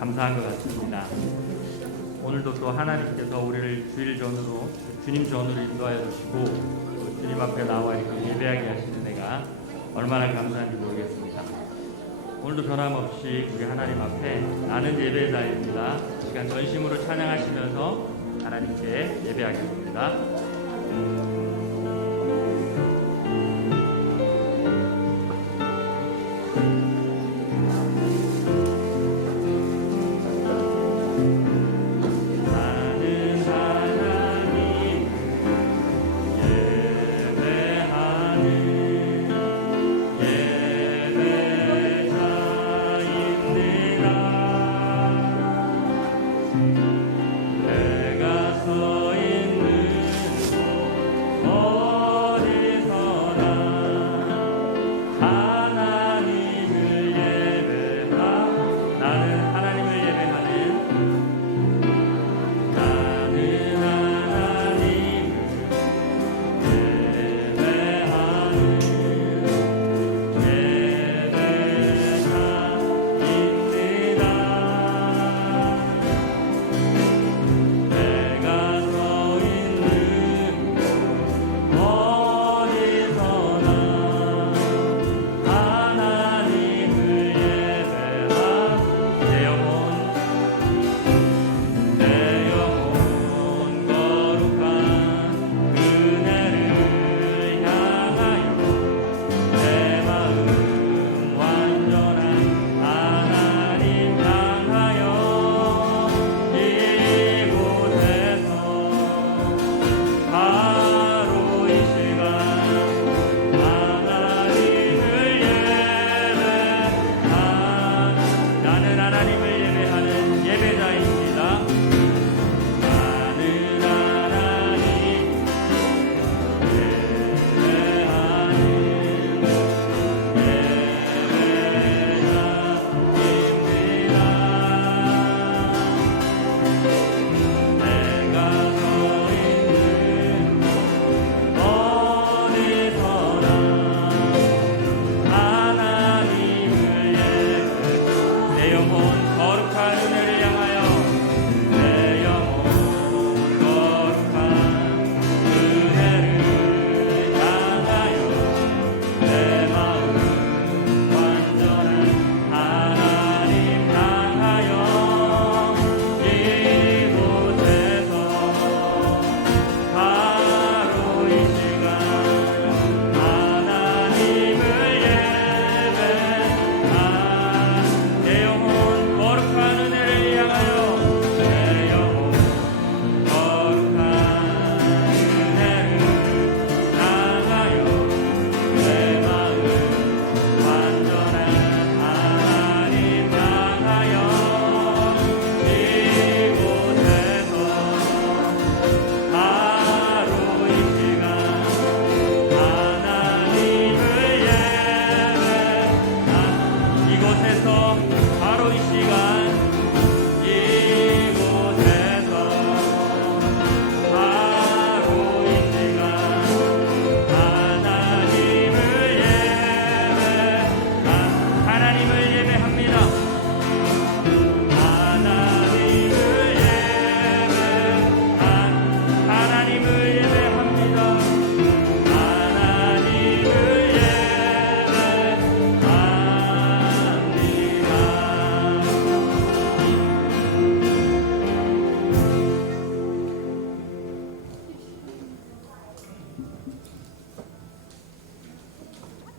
감사한 것 같습니다. 오늘도 또 하나님께서 우리를 주일 전으로 주님 전으로 인도하여 주시고 또 주님 앞에 나와 이렇게 예배하게 하시는 내가 얼마나 감사한지 모르겠습니다. 오늘도 변함없이 우리 하나님 앞에 나는 예배자입니다. 시간 전심으로 찬양하시면서 하나님께 예배하겠습니다.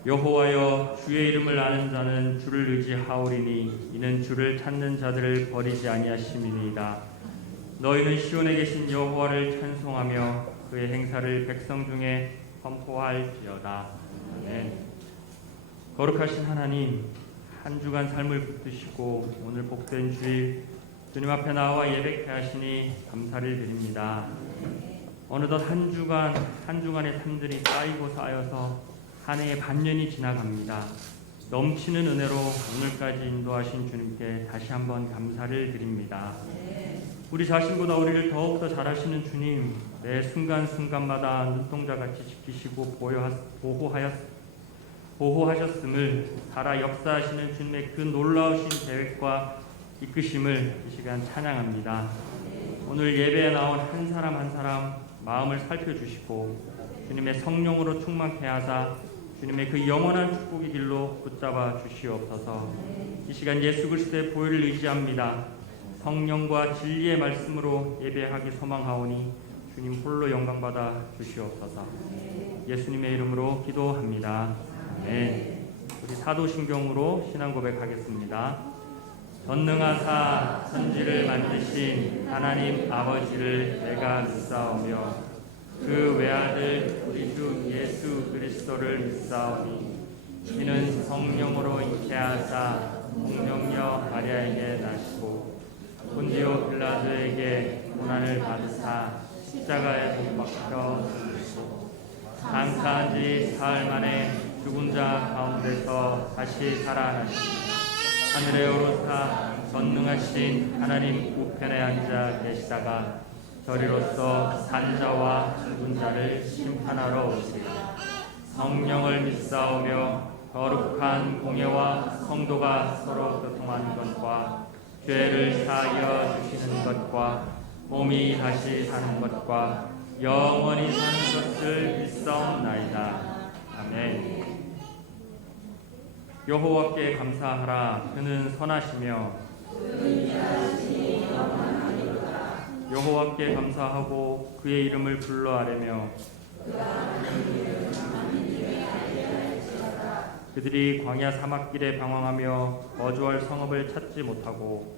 여호와여, 주의 이름을 아는 자는 주를 의지하오리니 이는 주를 찾는 자들을 버리지 아니하심이니이다. 너희는 시온에 계신 여호와를 찬송하며 그의 행사를 백성 중에 선포할지어다. 아멘. 거룩하신 하나님, 한 주간 삶을 붙드시고 오늘 복된 주일 주님 앞에 나와 예배케 하시니 감사를 드립니다. 어느덧 한 주간의 삶들이 쌓이고 쌓여서 한 해의 반년이 지나갑니다. 넘치는 은혜로 오늘까지 인도하신 주님께 다시 한번 감사를 드립니다. 우리 자신보다 우리를 더욱더 잘하시는 주님, 매 순간순간마다 눈동자같이 지키시고 보호하셨음을 살아 역사하시는 주님의 그 놀라우신 계획과 이끄심을 이 시간 찬양합니다. 오늘 예배에 나온 한 사람 한 사람 마음을 살펴주시고 주님의 성령으로 충만케 하사 주님의 그 영원한 축복의 길로 붙잡아 주시옵소서. 이 시간 예수 그리스도의 보혈을 의지합니다. 성령과 진리의 말씀으로 예배하기 소망하오니 주님 홀로 영광받아 주시옵소서. 예수님의 이름으로 기도합니다. 아멘. 우리 사도신경으로 신앙 고백하겠습니다. 전능하사 천지를 만드신 하나님 아버지를 내가 믿사오며 그 외아들 우리 주 예수 그리스도를 믿사오니 이는 성령으로 잉태하사 동정녀 마리아에게 나시고 본디오 빌라도에게 고난을 받으사 십자가에 못 박혀 죽으시고 장사한 지 사흘 만에 죽은 자 가운데서 다시 살아나시고 하늘에 오르사 전능하신 하나님 우편에 앉아 계시다가 저리로서 산자와 죽은 자를 심판하러 오시리라. 성령을 믿사오며 거룩한 공예와 성도가 서로 교통하는 것과 죄를 사하여 주시는 것과 몸이 다시 사는 것과 영원히 사는 것을 믿사옵나이다. 아멘. 여호와께 감사하라. 그는 선하시며 여호와께 감사하고 그의 이름을 불러아뢰며 그들이 광야 사막길에 방황하며 거주할 성읍을 찾지 못하고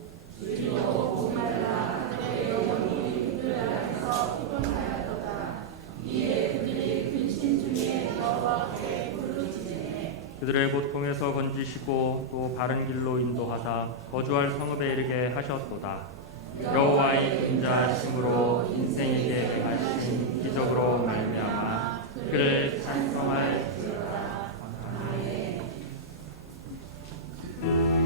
그들의 고통에서 건지시고 또 바른 길로 인도하사 거주할 성읍에 이르게 하셨도다. 여호와의 인자하심으로 인생에게 행하신 기적으로 말미암아 그를 찬송할지어다. 아멘. 그를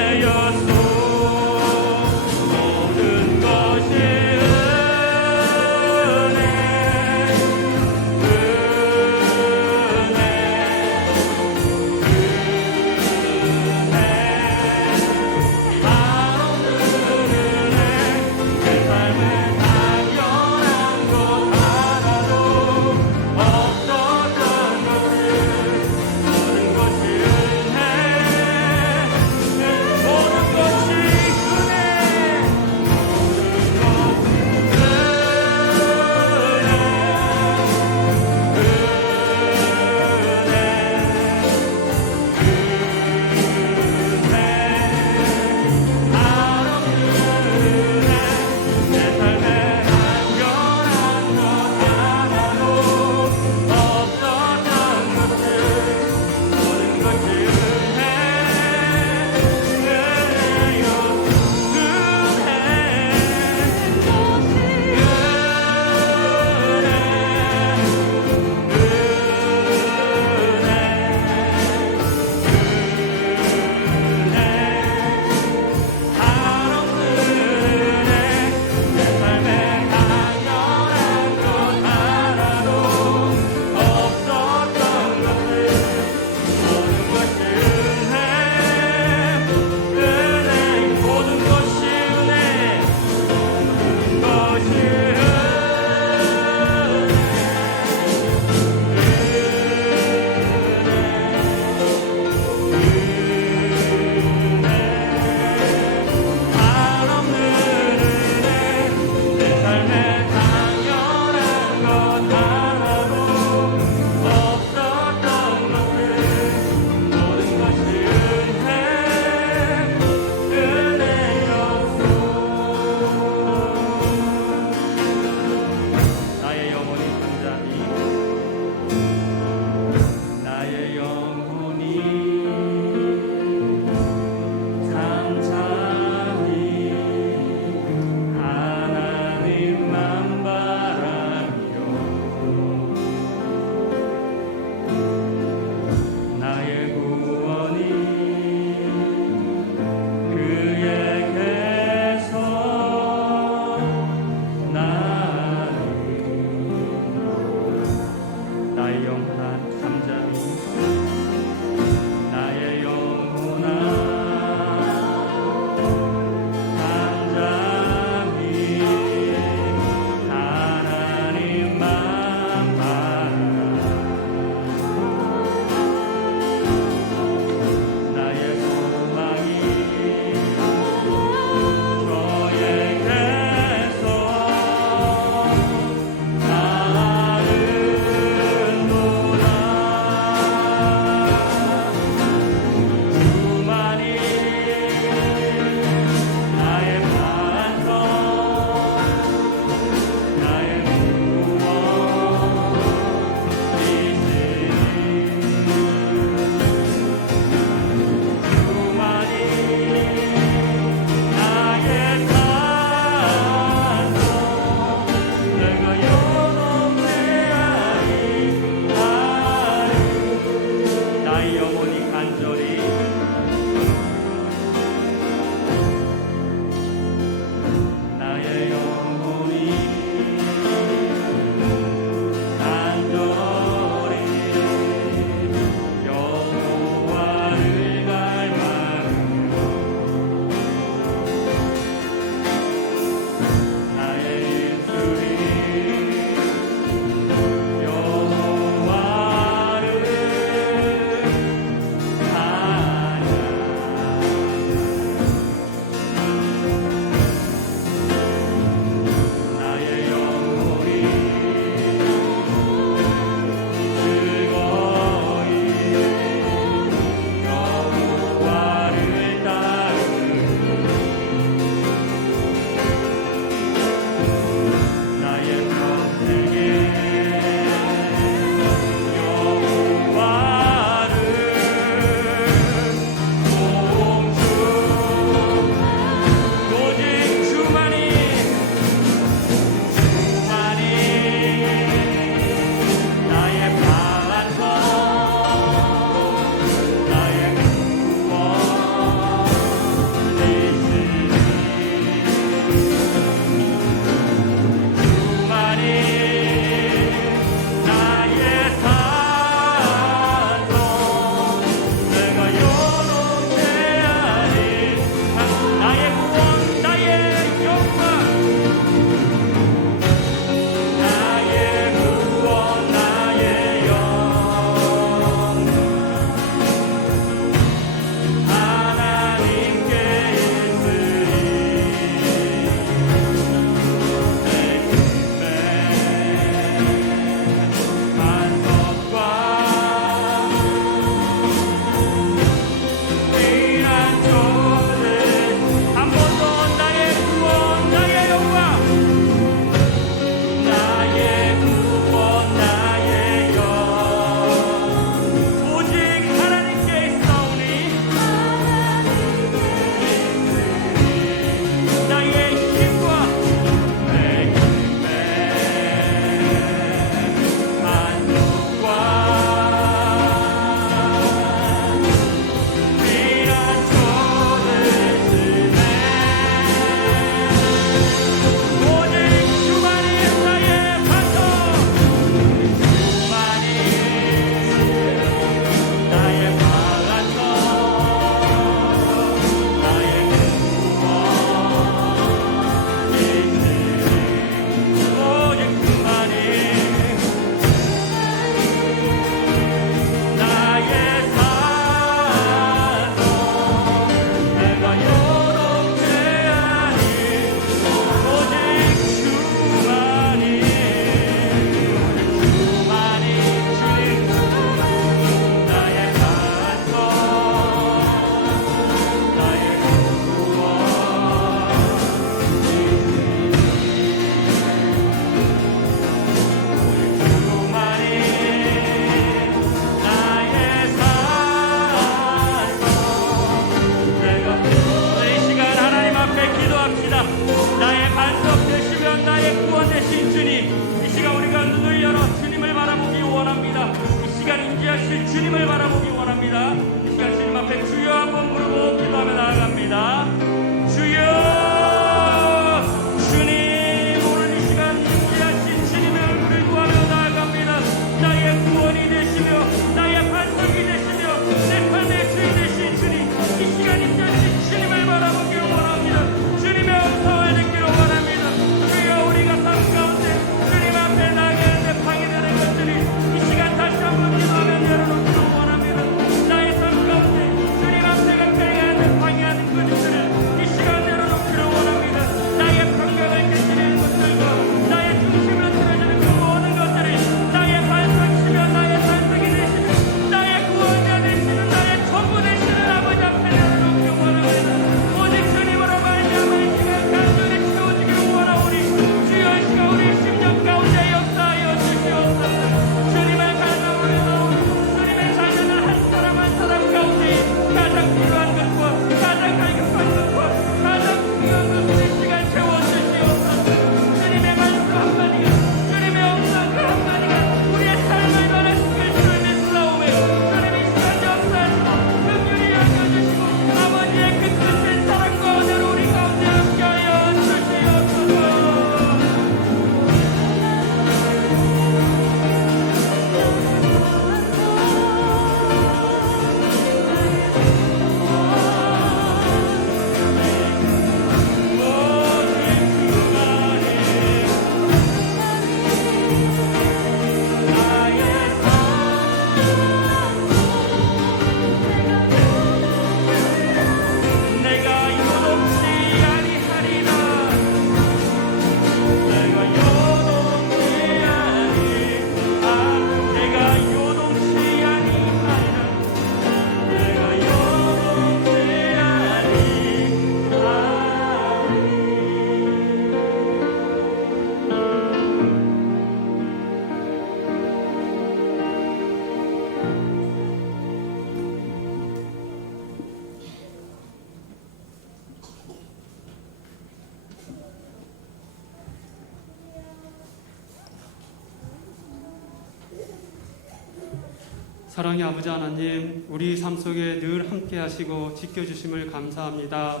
사랑의 아버지 하나님, 우리 삶 속에 늘 함께 하시고 지켜주심을 감사합니다.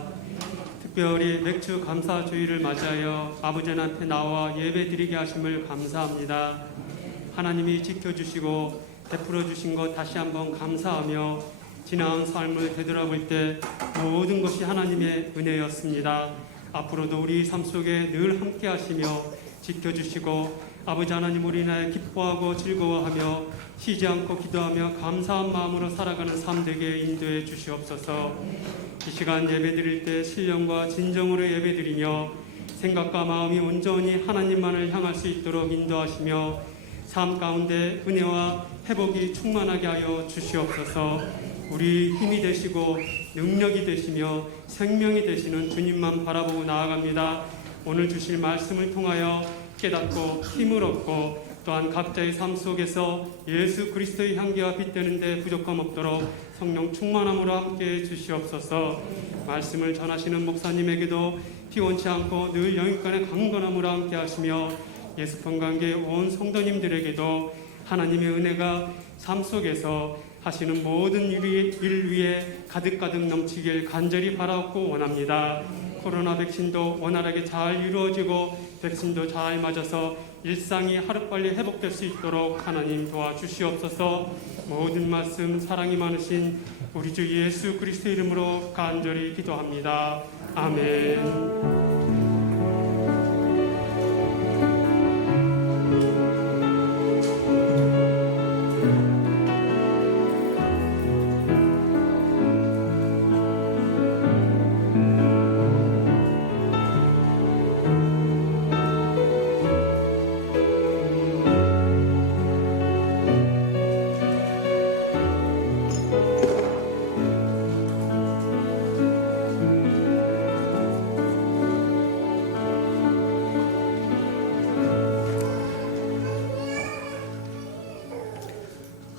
특별히 맥주 감사주의를 맞이하여 아버지 하나님께 나와 예배 드리게 하심을 감사합니다. 하나님이 지켜주시고 베풀어 주신 것 다시 한번 감사하며 지나온 삶을 되돌아볼 때 모든 것이 하나님의 은혜였습니다. 앞으로도 우리 삶 속에 늘 함께 하시며 지켜주시고 아버지 하나님 우리 인하여 기뻐하고 즐거워하며 쉬지 않고 기도하며 감사한 마음으로 살아가는 삶 되게 인도해 주시옵소서. 이 시간 예배 드릴 때 신령과 진정으로 예배 드리며 생각과 마음이 온전히 하나님만을 향할 수 있도록 인도하시며 삶 가운데 은혜와 회복이 충만하게 하여 주시옵소서. 우리 힘이 되시고 능력이 되시며 생명이 되시는 주님만 바라보고 나아갑니다. 오늘 주실 말씀을 통하여 깨닫고 힘을 얻고 또한 각자의 삶 속에서 예수 그리스도의 향기가 빛되는데 부족함 없도록 성령 충만함으로 함께해 주시옵소서. 말씀을 전하시는 목사님에게도 피곤치 않고 늘 영육간의 강건함으로 함께 하시며 예수평강교회 온 성도님들에게도 하나님의 은혜가 삶 속에서 하시는 모든 일 위에 가득가득 넘치길 간절히 바라고 원합니다. 코로나 백신도 원활하게 잘 이루어지고 백신도 잘 맞아서 일상이 하루빨리 회복될 수 있도록 하나님 도와주시옵소서. 모든 말씀 사랑이 많으신 우리 주 예수 그리스도 이름으로 간절히 기도합니다. 아멘.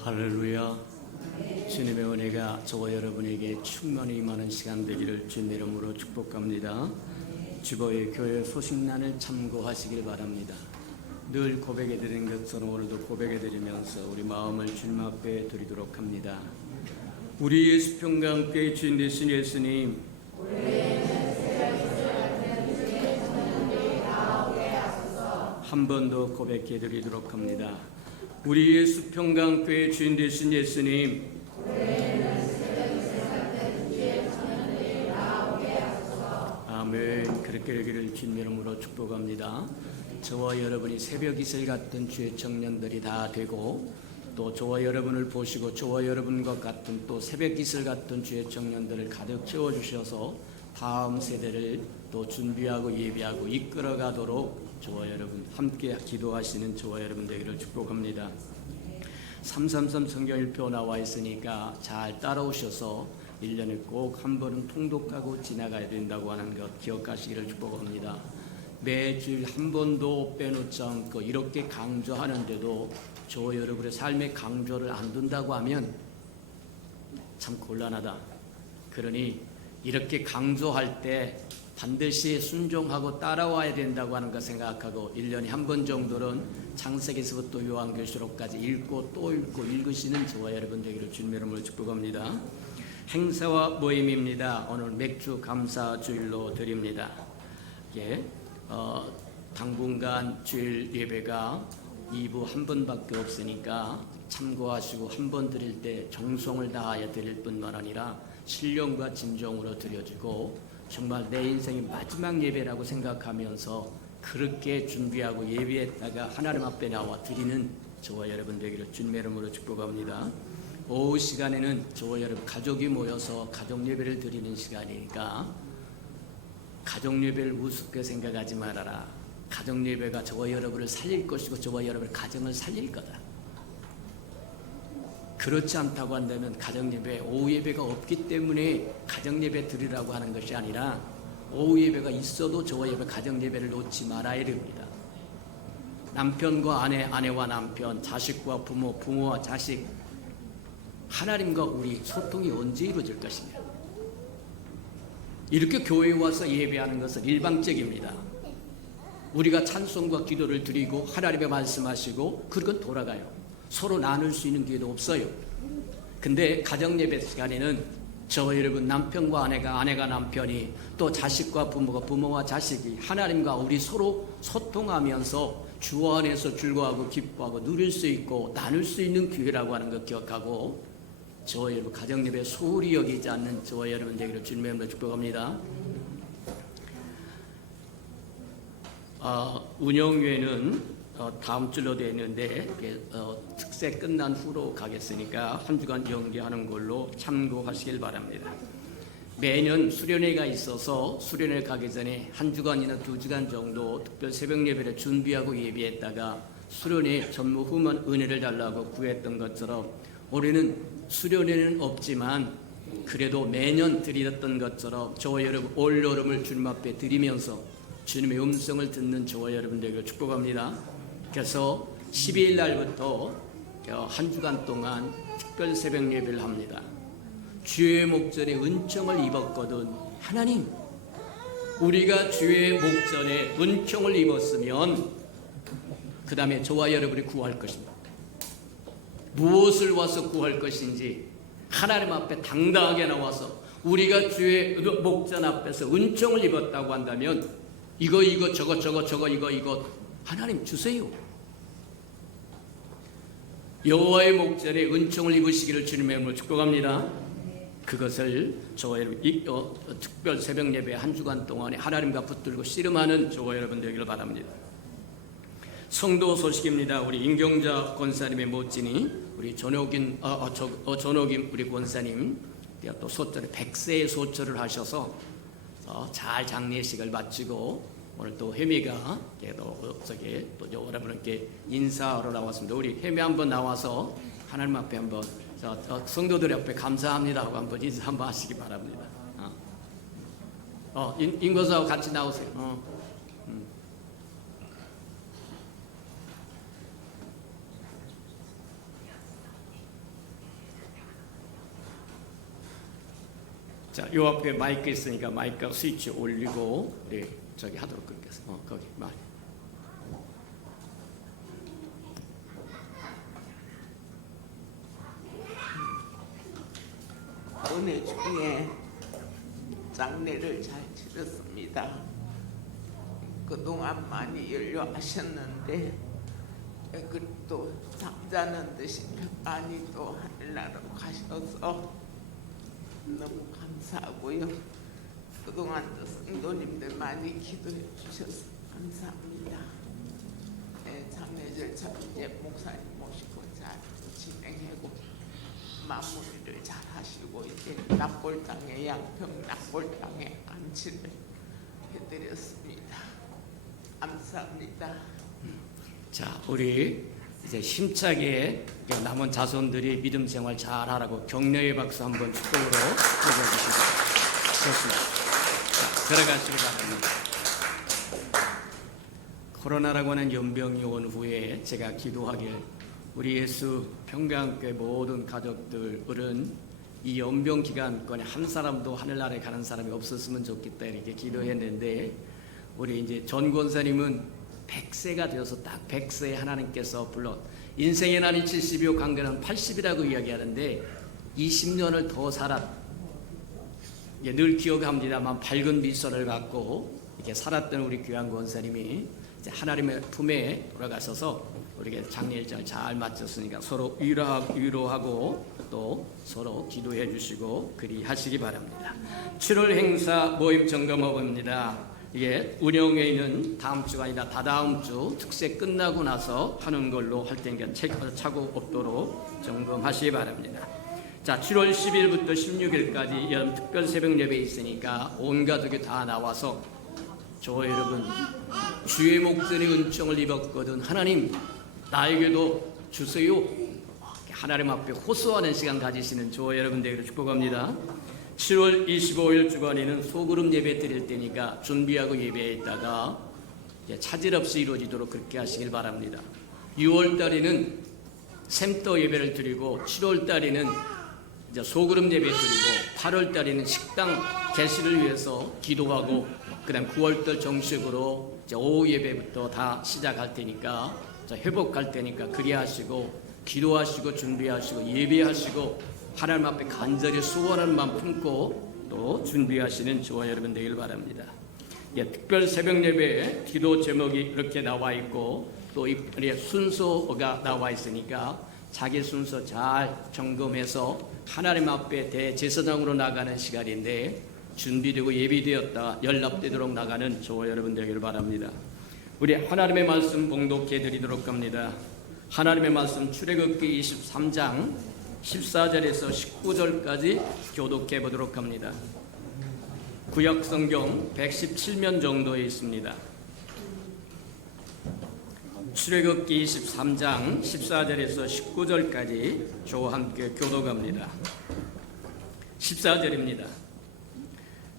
할렐루야. 주님의 은혜가 저와 여러분에게 충만히 임하는 시간 되기를 주님의 이름으로 축복합니다. 주보의 교회 소식란을 참고하시길 바랍니다. 늘 고백해드린 것처럼 오늘도 고백해드리면서 우리 마음을 주님 앞에 드리도록 합니다. 우리 예수평강교회 주인 되신 예수님, 한 번 더 고백해드리도록 합니다. 우리 예수평강교회 주인 되신 예수님, 아멘. 그렇게 되기를 주님 이름으로 축복합니다. 저와 여러분이 새벽 이슬 같은 주의 청년들이 다 되고 또 저와 여러분을 보시고 저와 여러분과 같은 또 새벽 이슬 같은 주의 청년들을 가득 채워주셔서 다음 세대를 또 준비하고 예비하고 이끌어가도록 저와 여러분 함께 기도하시는 저와 여러분 되기를 축복합니다. 333 성경일표 나와 있으니까 잘 따라오셔서 1년에 꼭 한 번은 통독하고 지나가야 된다고 하는 것 기억하시기를 축복합니다. 매주일 한 번도 빼놓지 않고 이렇게 강조하는데도 저와 여러분의 삶의 강조를 안 둔다고 하면 참 곤란하다. 그러니 이렇게 강조할 때 반드시 순종하고 따라와야 된다고 하는 거 생각하고 1년에 한 번 정도는 창세기서부터 요한계시록까지 읽고 또 읽고 읽으시는 저와 여러분 되기를 주님의 이름으로 축복합니다. 행사와 모임입니다. 오늘 맥주 감사 주일로 드립니다. 당분간 주일 예배가 2부 한 번밖에 없으니까 참고하시고 한 번 드릴 때 정성을 다하여 드릴 뿐만 아니라 신령과 진정으로 드려지고 정말 내 인생의 마지막 예배라고 생각하면서 그렇게 준비하고 예배했다가 하나님 앞에 나와 드리는 저와 여러분 되기를 주님의 이름으로 축복합니다. 오후 시간에는 저와 여러분 가족이 모여서 가족 예배를 드리는 시간이니까 가족 예배를 우습게 생각하지 말아라. 가족 예배가 저와 여러분을 살릴 것이고 저와 여러분의 가정을 살릴 거다. 그렇지 않다고 한다면 가정 예배, 오후 예배가 없기 때문에 가정 예배 드리라고 하는 것이 아니라 오후 예배가 있어도 저와 여러분 가정 예배를 놓지 말아야 됩니다. 남편과 아내, 아내와 남편, 자식과 부모, 부모와 자식, 하나님과 우리 소통이 언제 이루어질 것이냐. 이렇게 교회에 와서 예배하는 것은 일방적입니다. 우리가 찬송과 기도를 드리고 하나님의 말씀하시고 그리고 돌아가요. 서로 나눌 수 있는 기회도 없어요. 근데 가정 예배 시간에는 저 여러분 남편과 아내가, 아내가 남편이, 또 자식과 부모가, 부모와 자식이 하나님과 우리 서로 소통하면서 주 안에서 즐거워하고 기뻐하고 누릴 수 있고 나눌 수 있는 기회라고 하는 것 기억하고, 저와 여러분 가정 예배 소홀히 여기지 않는 저와 여러분 되기를 주님의 이름으로 축복합니다. 운영회는 다음 주로 되어 있는데 특세 끝난 후로 가겠으니까 한 주간 연기하는 걸로 참고하시길 바랍니다. 매년 수련회가 있어서 수련회 가기 전에 한 주간이나 2주간 정도 특별 새벽 예배를 준비하고 예배했다가 수련회 전무 후만 은혜를 달라고 구했던 것처럼, 올해는 수련회는 없지만 그래도 매년 드렸던 것처럼 저와 여러분 올 여름을 주님 앞에 드리면서 주님의 음성을 듣는 저와 여러분들에게 축복합니다. 그래서 12일 날부터 한 주간 동안 특별 새벽 예배를 합니다. 주의 목전에 은총을 입었거든. 하나님, 우리가 주의 목전에 은총을 입었으면 그 다음에 저와 여러분이 구할 것입니다. 무엇을 와서 구할 것인지 하나님 앞에 당당하게 나와서 우리가 주의 목전 앞에서 은총을 입었다고 한다면 이거 저거 이거 하나님 주세요. 여호와의 목전에 은총을 입으시기를 주님의 이름으로 축복합니다. 그것을 저와 여러분 특별 새벽 예배 한 주간 동안에 하나님과 붙들고 씨름하는 저와 여러분 되기를 바랍니다. 성도 소식입니다. 우리 임경자 권사님의 모친이 우리 전옥임 우리 권사님 또 소절에 100세의 소절을 하셔서 잘 장례식을 마치고 오늘 또 혜미가 또 여러분께 인사하러 나왔습니다. 우리 혜미 한번 나와서 하나님 앞에 한번 성도들 앞에 감사합니다 하고 한번 인사 한번 하시기 바랍니다. 인권사하고 같이 나오세요. 자, 요 앞에 마이크 있으니까 마이크 스위치 올리고 저기 하도록 그렇겠어. 거기 말. 은혜 중에 장례를 잘 치렀습니다. 그동안 많이 연료하셨는데 또 잠자는 듯이 많이 또 하늘나라로 가셔서 너무 감사하고요. 그동안 성도님들 많이 기도해 주셔서 감사합니다. 장례절 참 이제 목사님 모시고 잘 진행하고 마무리를 잘 하시고 이제 낙골당에 양평 낙골당에 안치를 해드렸습니다. 감사합니다. 자, 우리 이제 힘차게 남은 자손들이 믿음 생활 잘하라고 격려의 박수 한번 축복으로 보내주시죠. 좋습니다. 자, 들어가시기 바랍니다. 코로나라고 하는 연병이 온 후에 제가 기도하길 우리 예수 평강교회 모든 가족들은 이 연병 기간권에 한 사람도 하늘나라에 가는 사람이 없었으면 좋겠다 이렇게 기도했는데, 우리 이제 전 권사님은 100세가 되어서 딱 100세에 하나님께서 물론 인생의 날이 70이요 강건한 80이라고 이야기하는데 20년을 더 늘 기억합니다만 밝은 미소를 갖고 이렇게 살았던 우리 귀한 권사님이 이제 하나님의 품에 돌아가셔서 우리가 장례 일정을 잘 마쳤으니까 서로 위로하고 또 서로 기도해 주시고 그리 하시기 바랍니다. 7월 행사 모임 점검업입니다. 이게 운영회의는 다음 주가 아니라 다다음 주 특세 끝나고 나서 하는 걸로 할 테니까 차고 없도록 점검하시기 바랍니다. 자, 7월 10일부터 16일까지 여름 특별 새벽 예배 있으니까 온 가족이 다 나와서 저와 여러분 주의 목전에 은총을 입었거든 하나님 나에게도 주세요. 하나님 앞에 호소하는 시간 가지시는 저와 여러분들에게 축복합니다. 7월 25일 주간에는 소그룹 예배 드릴 때니까 준비하고 예배했다가 차질 없이 이루어지도록 그렇게 하시길 바랍니다. 6월 달에는 샘터 예배를 드리고 7월 달에는 이제 소그룹 예배 드리고 8월 달에는 식당 개시를 위해서 기도하고 그다음 9월 달 정식으로 이제 오후 예배부터 다 시작할 테니까 회복할 테니까 그리하시고 기도하시고 준비하시고 예배하시고 하나님 앞에 간절히 수고하는 마음 품고 또 준비하시는 저와 여러분 되길 바랍니다. 특별 새벽 예배 기도 제목이 이렇게 나와 있고 또 이 순서가 나와 있으니까 자기 순서 잘 점검해서 하나님 앞에 대제사장으로 나가는 시간인데 준비되고 예비되었다 연락되도록 나가는 저와 여러분 되길 바랍니다. 우리 하나님의 말씀 봉독해 드리도록 합니다. 하나님의 말씀 출애굽기 23장 14절에서 19절까지 교독해 보도록 합니다. 구약 성경 117면 정도에 있습니다. 출애굽기 23장 14절에서 19절까지 저와 함께 교독합니다. 14절입니다.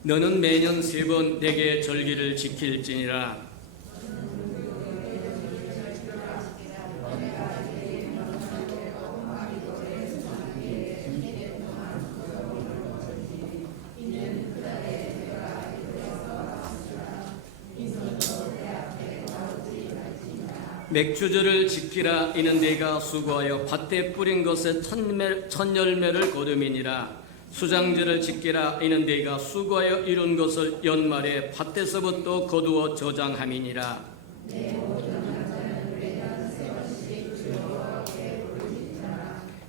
너는 매년 3번 내게 절기를 지킬지니라. 맥주절을 지키라. 이는 네가 수고하여 밭에 뿌린 것에 첫 열매를 거둠이니라. 수장절을 지키라. 이는 네가 수고하여 이룬 것을 연말에 밭에서부터 거두어 저장함이니라.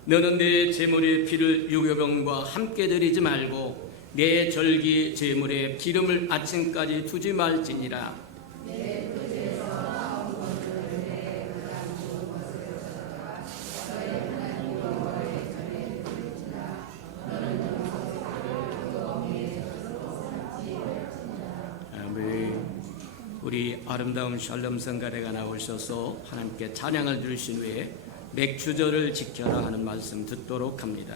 너는 내 제물의 피를 유교병과 함께 드리지 말고 내 절기 제물에 기름을 아침까지 두지 말지니라. 우리 아름다운 샬롬 성가대가 나오셔서 하나님께 찬양을 드리신 후에 맥주절을 지켜라 하는 말씀 듣도록 합니다.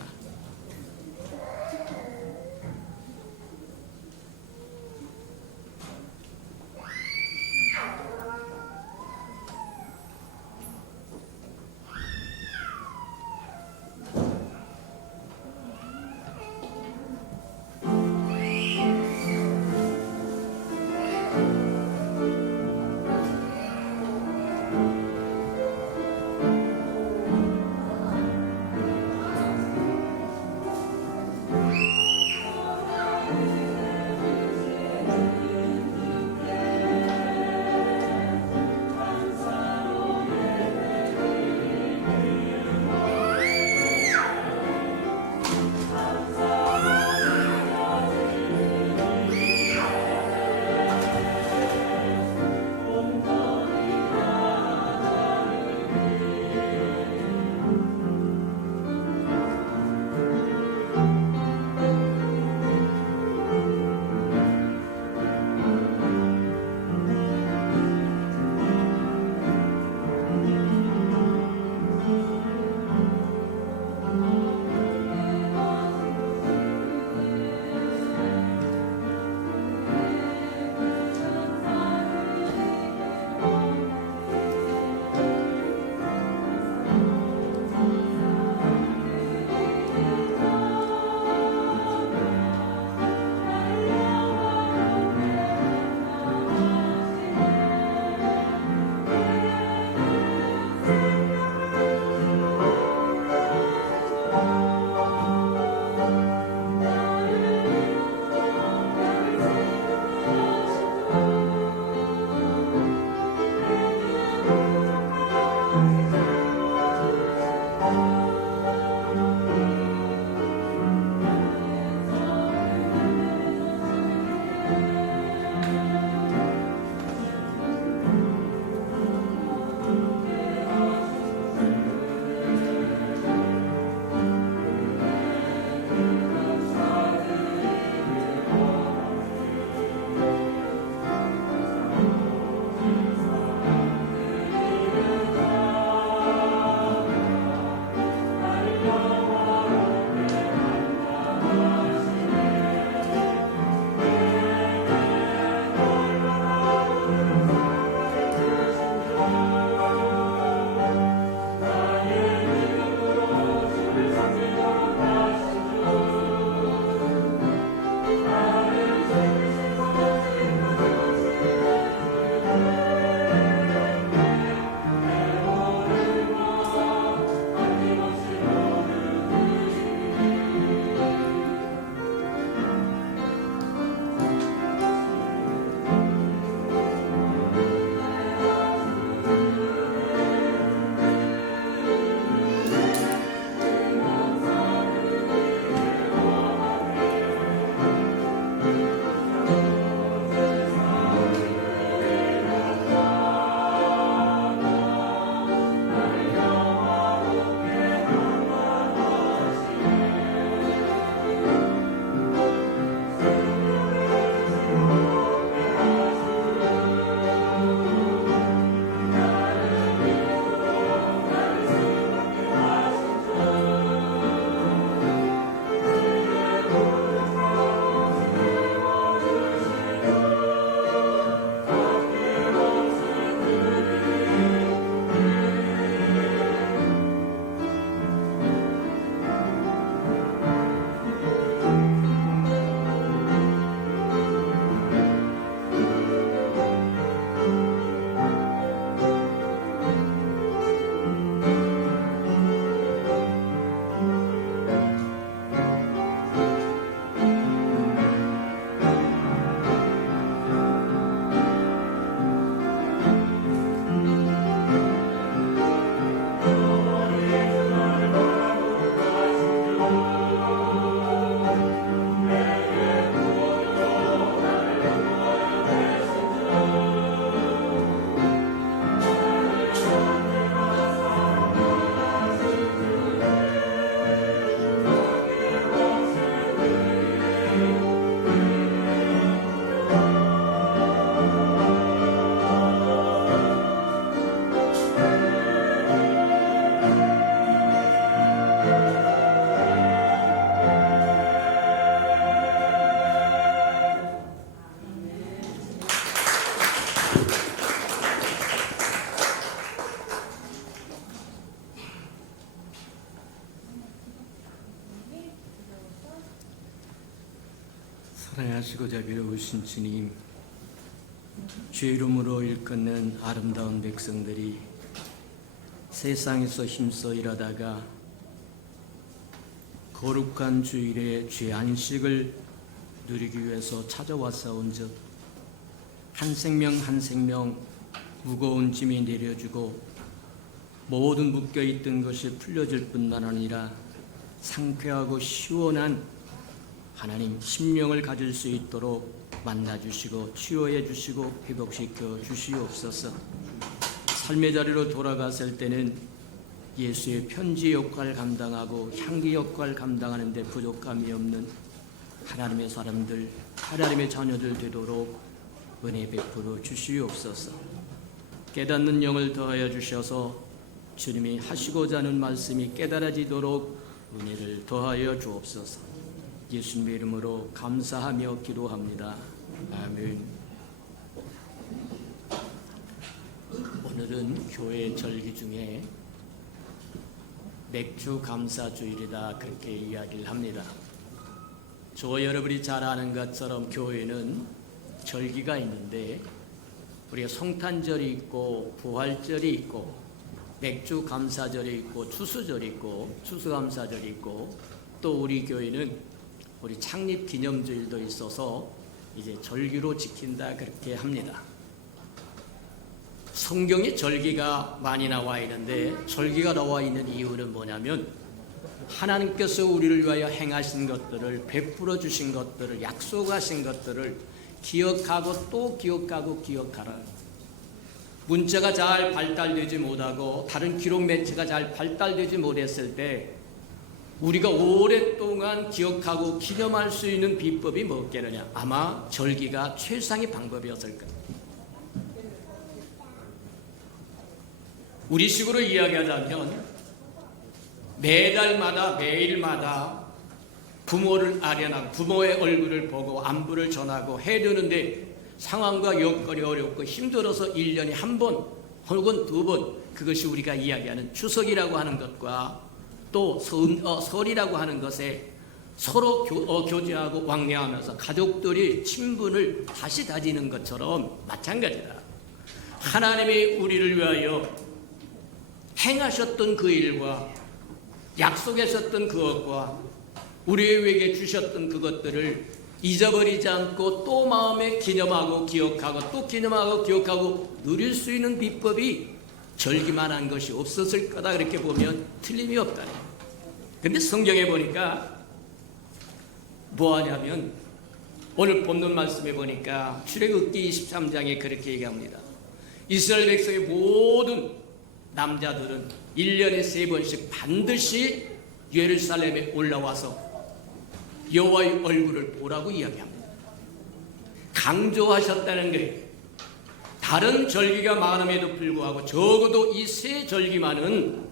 크시고 자비로우신 주님, 죄 이름으로 일컫는 아름다운 백성들이 세상에서 힘써 일하다가 거룩한 주일에 죄 안식을 누리기 위해서 찾아왔사온즉 한 생명 한 생명 무거운 짐이 내려주고 모든 묶여있던 것이 풀려질 뿐만 아니라 상쾌하고 시원한 하나님 심령을 가질 수 있도록 만나주시고 치유해 주시고 회복시켜 주시옵소서. 삶의 자리로 돌아갔을 때는 예수의 편지 역할을 감당하고 향기 역할을 감당하는 데 부족함이 없는 하나님의 사람들, 하나님의 자녀들 되도록 은혜 베풀어 주시옵소서. 깨닫는 영을 더하여 주셔서 주님이 하시고자 하는 말씀이 깨달아지도록 은혜를 더하여 주옵소서. 예수님의 이름으로 감사하며 기도합니다. 아멘. 오늘은 교회 절기 중에 맥주 감사주일이다 그렇게 이야기를 합니다. 저와 여러분이 잘 아는 것처럼 교회는 절기가 있는데 우리가 성탄절이 있고 부활절이 있고 맥주 감사절이 있고 추수절이 있고 추수감사절이 있고 또 우리 교회는 우리 창립 기념주일도 있어서 이제 절기로 지킨다 그렇게 합니다. 성경에 절기가 많이 나와 있는데 절기가 나와 있는 이유는 뭐냐면 하나님께서 우리를 위하여 행하신 것들을 베풀어 주신 것들을 약속하신 것들을 기억하고 또 기억하고 기억하라. 문자가 잘 발달되지 못하고 다른 기록 매체가 잘 발달되지 못했을 때 우리가 오랫동안 기억하고 기념할 수 있는 비법이 뭐겠느냐? 아마 절기가 최상의 방법이었을 거예요. 우리식으로 이야기하자면 매달마다 매일마다 부모를 아련하고 부모의 얼굴을 보고 안부를 전하고 해두는데 상황과 여건이 어렵고 힘들어서 1년에 한 번 혹은 2번, 그것이 우리가 이야기하는 추석이라고 하는 것과 또 설이라고 하는 것에 서로 교제하고 왕래하면서 가족들이 친분을 다시 다지는 것처럼 마찬가지다. 하나님이 우리를 위하여 행하셨던 그 일과 약속하셨던 그것과 우리에게 주셨던 그것들을 잊어버리지 않고 또 마음에 기념하고 기억하고 또 기념하고 기억하고 누릴 수 있는 비법이 절기만 한 것이 없었을 거다 그렇게 보면 틀림이 없다. 근데 성경에 보니까 뭐하냐면 오늘 본문 말씀에 보니까 출애굽기 23장에 그렇게 얘기합니다. 이스라엘 백성의 모든 남자들은 1년에 3번씩 반드시 예루살렘에 올라와서 여호와의 얼굴을 보라고 이야기합니다. 강조하셨다는 거예요. 다른 절기가 많음에도 불구하고 적어도 이 세 절기만은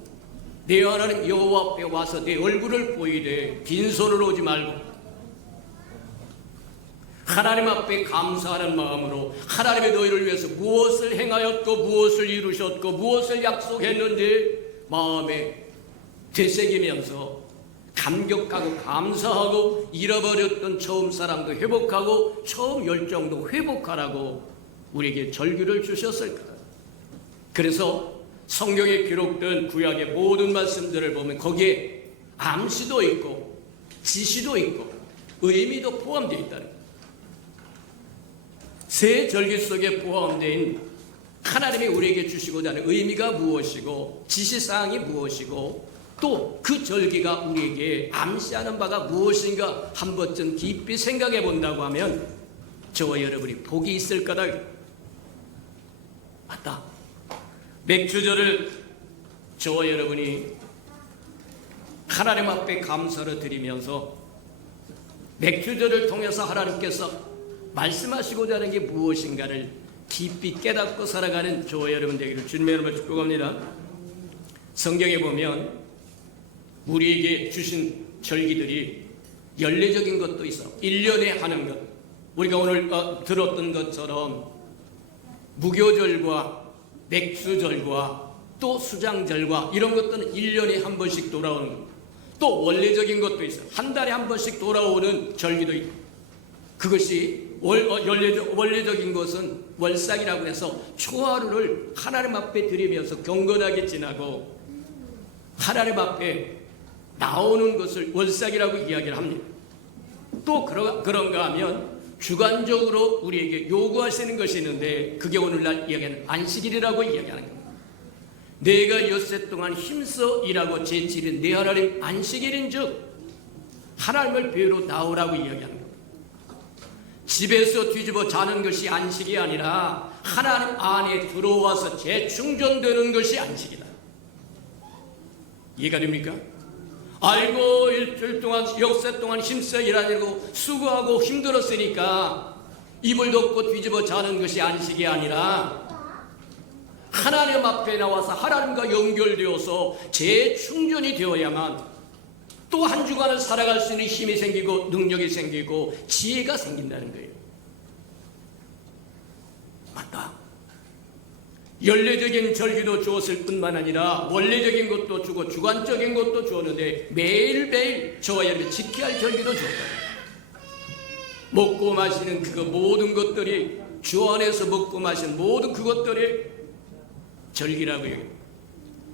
내 하나님 여호와 앞에 와서 내 얼굴을 보이되 빈손으로 오지 말고 하나님 앞에 감사하는 마음으로 하나님의 너희를 위해서 무엇을 행하였고 무엇을 이루셨고 무엇을 약속했는지 마음에 되새기면서 감격하고 감사하고 잃어버렸던 처음 사랑도 회복하고 처음 열정도 회복하라고 우리에게 절기를 주셨을 거다. 그래서 성경에 기록된 구약의 모든 말씀들을 보면 거기에 암시도 있고 지시도 있고 의미도 포함되어 있다는 거예요. 새 절기 속에 포함된 하나님이 우리에게 주시고자 하는 의미가 무엇이고 지시사항이 무엇이고 또 그 절기가 우리에게 암시하는 바가 무엇인가 한 번쯤 깊이 생각해 본다고 하면 저와 여러분이 복이 있을 거다. 맞다. 맥주절을 저와 여러분이 하나님 앞에 감사를 드리면서 맥주절을 통해서 하나님께서 말씀하시고자 하는 게 무엇인가를 깊이 깨닫고 살아가는 저와 여러분 되기를 주님의 이름으로 축복합니다. 성경에 보면 우리에게 주신 절기들이 연례적인 것도 있어. 1년에 하는 것. 우리가 오늘 들었던 것처럼 무교절과 맥주절과 또 수장절과 이런 것들은 1년에 한 번씩 돌아오는 것. 또 원래적인 것도 있어. 한 달에 한 번씩 돌아오는 절기도 있고 그것이 원래적인 것은 월삭이라고 해서 초하루를 하나님 앞에 드리면서 경건하게 지나고 하나님 앞에 나오는 것을 월삭이라고 이야기를 합니다. 또 그런가 하면 주관적으로 우리에게 요구하시는 것이 있는데 그게 오늘날 이야기하는 안식일이라고 이야기하는 겁니다. 내가 엿새 동안 힘써 일하고 제7일 내 하나님 안식일인즉 하나님을 배우러 나오라고 이야기하는 겁니다. 집에서 뒤집어 자는 것이 안식이 아니라 하나님 안에 들어와서 재충전되는 것이 안식이다. 이해가 됩니까? 알고 일주일 동안 역사 동안 힘써 일하려고 수고하고 힘들었으니까 이불 덮고 뒤집어 자는 것이 안식이 아니라 하나님 앞에 나와서 하나님과 연결되어서 재충전이 되어야만 또 한 주간을 살아갈 수 있는 힘이 생기고 능력이 생기고 지혜가 생긴다는 거예요. 맞다. 연례적인 절기도 주었을 뿐만 아니라 원래적인 것도 주고 주관적인 것도 주었는데 매일매일 저와 여러분이 지켜야 할 절기도 주었다. 먹고 마시는 그 모든 것들이 주 안에서 먹고 마시는 모든 그것들이 절기라고 해요.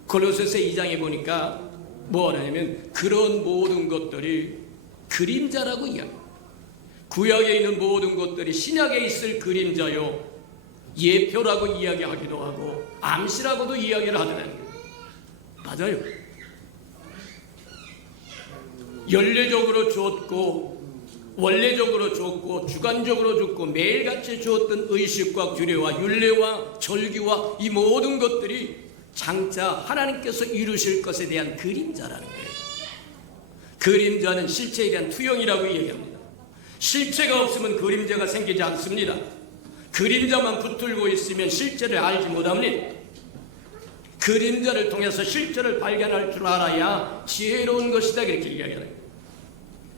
골로새서 2장에 보니까 뭐 하냐면 그런 모든 것들이 그림자라고 이야기합니다. 구약에 있는 모든 것들이 신약에 있을 그림자요 예표라고 이야기하기도 하고 암시라고도 이야기를 하더라고요. 맞아요. 연례적으로 주었고 원래적으로 주었고 주관적으로 주었고 매일같이 주었던 의식과 규례와 율례와 절기와 이 모든 것들이 장차 하나님께서 이루실 것에 대한 그림자라는 거예요. 그림자는 실체에 대한 투영이라고 이야기합니다. 실체가 없으면 그림자가 생기지 않습니다. 그림자만 붙들고 있으면 실체를 알지 못합니다. 그림자를 통해서 실체를 발견할 줄 알아야 지혜로운 것이다 이렇게 이야기하는 거예요.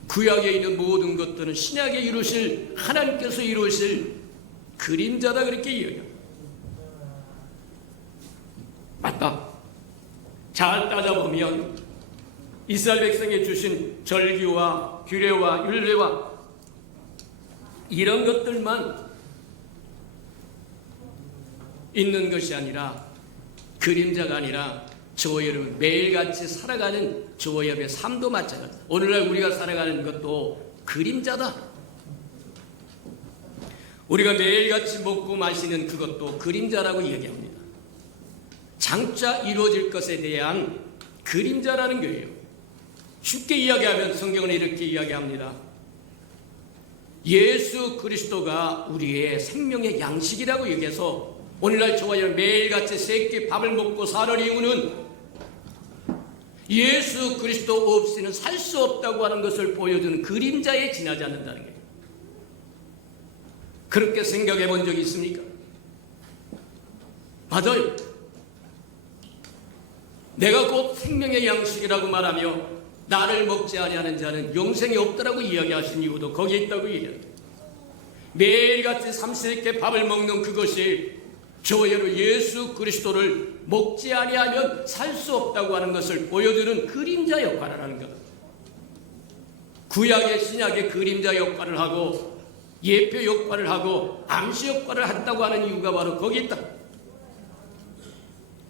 구약에 있는 모든 것들은 신약에 이루실 하나님께서 이루실 그림자다 그렇게 이야기합니다. 맞다. 잘 따져보면 이스라엘 백성에 주신 절기와 규례와 율례와 이런 것들만 있는 것이 아니라 그림자가 아니라 저와 여러분 매일같이 살아가는 저와 여러분의 삶도 마찬가지다. 오늘날 우리가 살아가는 것도 그림자다. 우리가 매일같이 먹고 마시는 그것도 그림자라고 얘기합니다. 장차 이루어질 것에 대한 그림자라는 거예요. 쉽게 이야기하면 성경은 이렇게 이야기합니다. 예수 그리스도가 우리의 생명의 양식이라고 얘기해서 오늘날 저와 여러분 매일같이 세 끼 밥을 먹고 사는 이유는 예수 그리스도 없이는 살 수 없다고 하는 것을 보여주는 그림자에 지나지 않는다는 거예요. 그렇게 생각해 본 적이 있습니까? 맞아요. 내가 곧 생명의 양식이라고 말하며 나를 먹지 아니하는 자는 영생이 없다라고 이야기하신 이유도 거기에 있다고 얘기합니다. 매일같이 삼시세끼 밥을 먹는 그것이 저와 여러분 예수 그리스도를 먹지 아니하면 살 수 없다고 하는 것을 보여주는 그림자 역할을 하는 것. 구약의 신약의 그림자 역할을 하고 예표 역할을 하고 암시 역할을 한다고 하는 이유가 바로 거기 있다.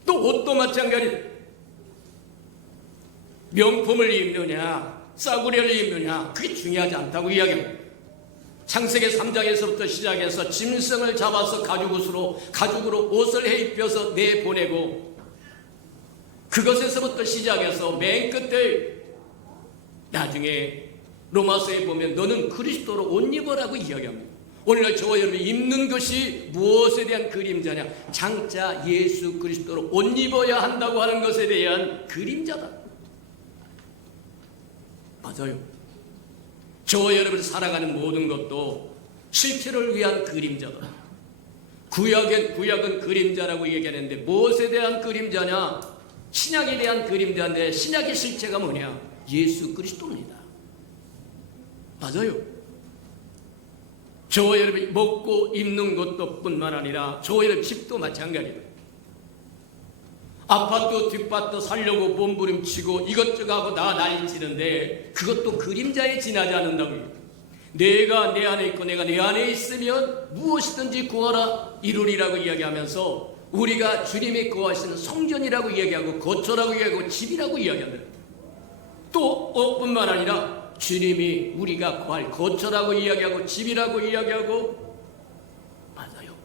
또 옷도 마찬가지. 명품을 입느냐 싸구려를 입느냐 그게 중요하지 않다고 이야기합니다. 창세기 3장에서부터 시작해서 짐승을 잡아서 가죽으로 옷을 해 입혀서 내보내고 그것에서부터 시작해서 맨 끝에 나중에 로마서에 보면 너는 그리스도로 옷 입어라고 이야기합니다. 오늘날 저와 여러분이 입는 것이 무엇에 대한 그림자냐? 장차 예수 그리스도로 옷 입어야 한다고 하는 것에 대한 그림자다. 맞아요. 저와 여러분이 살아가는 모든 것도 실체를 위한 그림자다. 구약은 그림자라고 얘기하는데 무엇에 대한 그림자냐? 신약에 대한 그림자인데 신약의 실체가 뭐냐? 예수 그리스도입니다. 맞아요. 저와 여러분이 먹고 입는 것도 뿐만 아니라 저와 여러분 집도 마찬가지입니다. 아파트 뒷밭도 살려고 몸부림치고 이것저것 하고 다 난리치는데 그것도 그림자에 지나지 않는다고요. 내가 내 안에 있고 내가 내 안에 있으면 무엇이든지 구하라 이루리라고 이야기하면서 우리가 주님이 거하시는 성전이라고 이야기하고 거처라고 이야기하고 집이라고 이야기합니다. 또 뿐만 아니라 주님이 우리가 거할 거처라고 이야기하고 집이라고 이야기하고, 맞아요.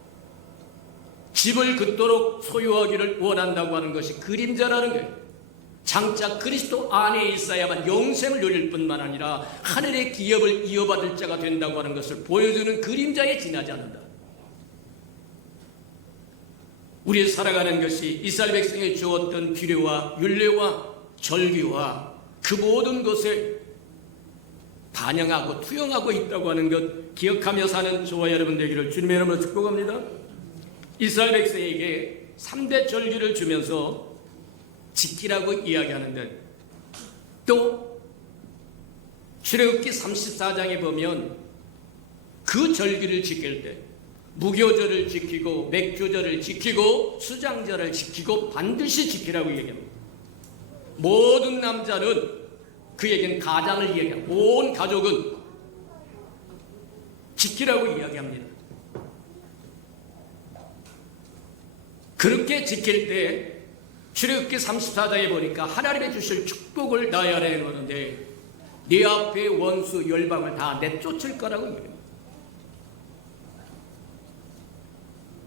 집을 그토록 소유하기를 원한다고 하는 것이 그림자라는 거예요. 장차 그리스도 안에 있어야만 영생을 누릴 뿐만 아니라 하늘의 기업을 이어받을 자가 된다고 하는 것을 보여주는 그림자에 지나지 않는다. 우리 살아가는 것이 이스라엘 백성이 주었던 규례와 율례와 절기와 그 모든 것을 반영하고 투영하고 있다고 하는 것 기억하며 사는 저와 여러분 되기를 주님의 이름으로 축복합니다. 이스라엘 백성에게 3대 절기를 주면서 지키라고 이야기하는데, 또 출애굽기 34장에 보면 그 절기를 지킬 때 무교절을 지키고 맥주절을 지키고 수장절을 지키고 반드시 지키라고 얘기합니다. 모든 남자는, 그에겐 가장을 이야기합니다. 온 가족은 지키라고 이야기합니다. 그렇게 지킬 때 출애굽기 34장에 보니까 하나님의 주실 축복을 나의 안에 놓는데 네 앞에 원수 열방을 다 내쫓을 거라고 얘기합니다.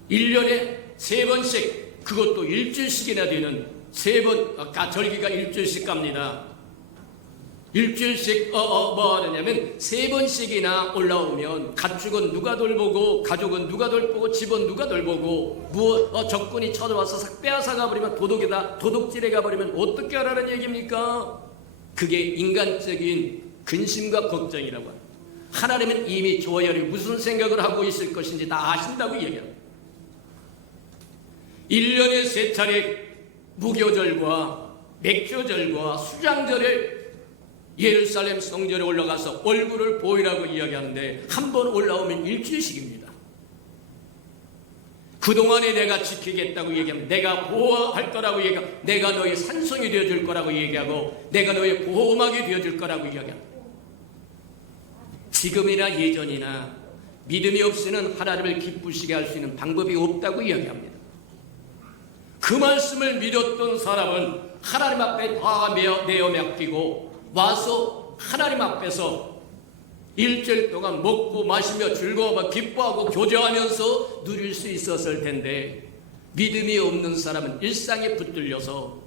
1년에 3번씩, 그것도 일주일씩이나 되는 3번, 절기가 일주일씩 갑니다. 일주일씩 뭐 하느냐면 3번씩이나 올라오면 가축은 누가 돌보고 가족은 누가 돌보고 집은 누가 돌보고 적군이 쳐들어와서 싹 빼앗아 가버리면 도둑질해 가버리면 어떻게 하라는 얘기입니까? 그게 인간적인 근심과 걱정이라고 합니다. 하나님은 이미 저와 여러분이 무슨 생각을 하고 있을 것인지 다 아신다고 얘기합니다. 1년에 3차례 무교절과 맥주절과 수장절을 예루살렘 성전에 올라가서 얼굴을 보이라고 이야기하는데 한 번 올라오면 일주일씩입니다. 그동안에 내가 지키겠다고 얘기하면 내가 보호할 거라고 얘기하고 내가 너의 산성이 되어줄 거라고 얘기하고 내가 너의 보호막이 되어줄 거라고 얘기합니다. 지금이나 예전이나 믿음이 없이는 하나님을 기쁘시게 할 수 있는 방법이 없다고 이야기합니다. 그 말씀을 믿었던 사람은 하나님 앞에 다 내어 맡기고 와서 하나님 앞에서 일주일 동안 먹고 마시며 즐거워하고 기뻐하고 교제하면서 누릴 수 있었을 텐데, 믿음이 없는 사람은 일상에 붙들려서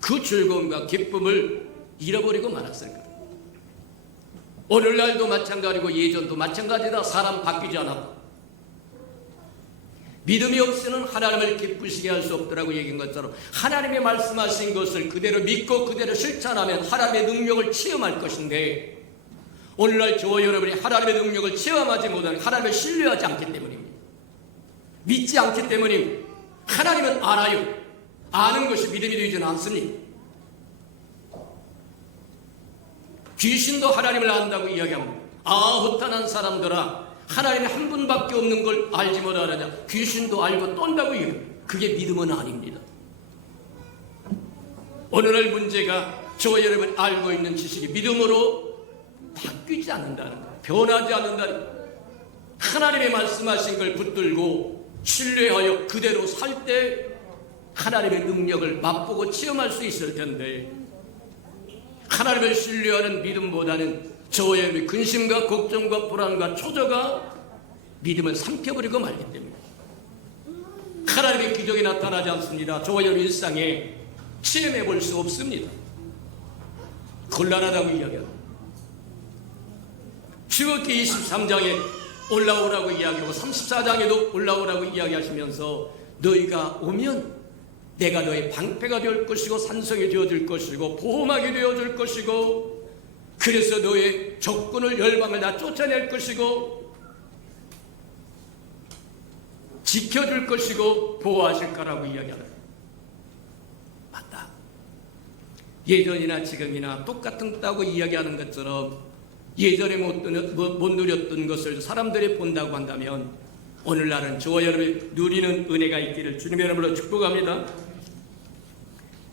그 즐거움과 기쁨을 잃어버리고 말았을 거예요. 오늘날도 마찬가지고 예전도 마찬가지다. 사람 바뀌지 않았다. 믿음이 없이는 하나님을 기쁘시게 할 수 없더라고 얘기한 것처럼 하나님의 말씀하신 것을 그대로 믿고 그대로 실천하면 하나님의 능력을 체험할 것인데, 오늘날 저와 여러분이 하나님의 능력을 체험하지 못하는, 하나님을 신뢰하지 않기 때문입니다. 믿지 않기 때문입니다. 하나님은 알아요. 아는 것이 믿음이 되지는 않습니다. 귀신도 하나님을 안다고 이야기합니다. 허탄한 사람들아, 하나님이 한 분밖에 없는 걸 알지 못하느냐. 귀신도 알고 떤다고 얘기해요. 그게 믿음은 아닙니다. 오늘날 문제가 저와 여러분 알고 있는 지식이 믿음으로 바뀌지 않는다는 거예요. 변하지 않는다는 거예요. 하나님의 말씀하신 걸 붙들고 신뢰하여 그대로 살 때 하나님의 능력을 맛보고 체험할 수 있을 텐데, 하나님을 신뢰하는 믿음보다는 저와 여러분의 근심과 걱정과 불안과 초조가 믿음을 삼켜버리고 말기 때문에 하나님의 기적이 나타나지 않습니다. 저와 여러분 일상에 체험해 볼 수 없습니다. 곤란하다고 이야기합니다. 출애굽기 23장에 올라오라고 이야기하고 34장에도 올라오라고 이야기하시면서 너희가 오면 내가 너의 방패가 될 것이고 산성이 되어줄 것이고 보호막이 되어줄 것이고 그래서 너의 적군을 열방을 다 쫓아낼 것이고 지켜줄 것이고 보호하실 거라고 이야기하는, 맞다. 예전이나 지금이나 똑같다고 이야기하는 것처럼 예전에 못 누렸던 것을 사람들이 본다고 한다면 오늘날은 저와 여러분이 누리는 은혜가 있기를 주님의 이름으로 축복합니다.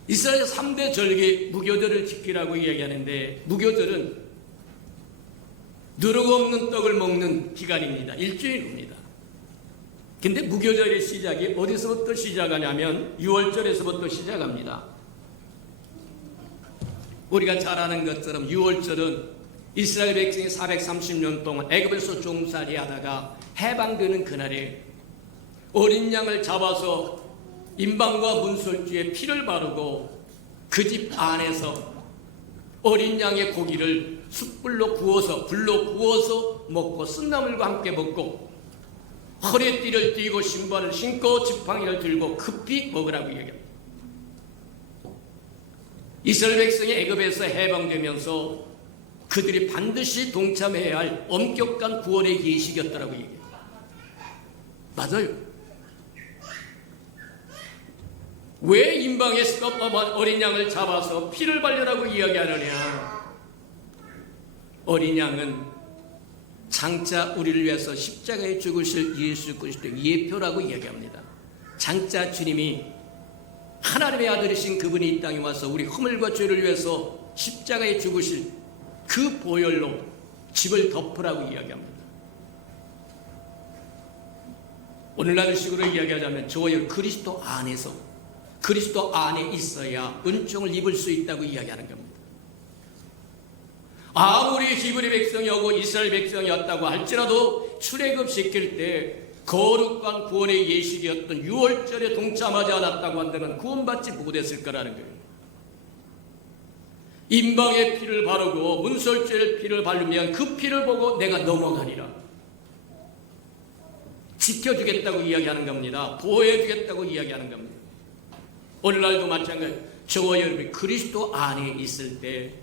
이스라엘 3대 절기 무교절을 지키라고 이야기하는데, 무교절은 누르고 없는 떡을 먹는 기간입니다. 일주일입니다. 근데 무교절의 시작이 어디서부터 시작하냐면 6월절에서부터 시작합니다. 우리가 잘 아는 것처럼 6월절은 이스라엘 백성이 430년 동안 애굽에서 종살이 하다가 해방되는 그날에 어린 양을 잡아서 임방과 문설주에 피를 바르고 그 집 안에서 어린 양의 고기를 숯불로 구워서 불로 구워서 먹고 쓴나물과 함께 먹고 허리띠를 띠고 신발을 신고 지팡이를 들고 급히 먹으라고 얘기합니다. 이스라엘 백성이 애굽에서 해방되면서 그들이 반드시 동참해야 할 엄격한 구원의 예식이었다라고 얘기해요. 맞아요. 왜 임방에서 어린 양을 잡아서 피를 발려라고 이야기하느냐? 어린 양은 장차 우리를 위해서 십자가에 죽으실 예수 그리스도의 예표라고 이야기합니다. 장차 주님이 하나님의 아들이신 그분이 이 땅에 와서 우리 허물과 죄를 위해서 십자가에 죽으실 그 보혈로 집을 덮으라고 이야기합니다. 오늘날 식으로 이야기하자면 저와 그리스도 안에서 그리스도 안에 있어야 은총을 입을 수 있다고 이야기하는 겁니다. 아무리 히브리 백성이었고 이스라엘 백성이었다고 할지라도 출애굽시킬 때 거룩한 구원의 예식이었던 6월절에 동참하지 않았다고 한다면 구원받지 못했을 거라는 거예요. 임방의 피를 바르고 문설주의 피를 바르면 그 피를 보고 내가 넘어가리라. 지켜주겠다고 이야기하는 겁니다. 보호해주겠다고 이야기하는 겁니다. 오늘날도 마찬가지. 저와 여러분이 그리스도 안에 있을 때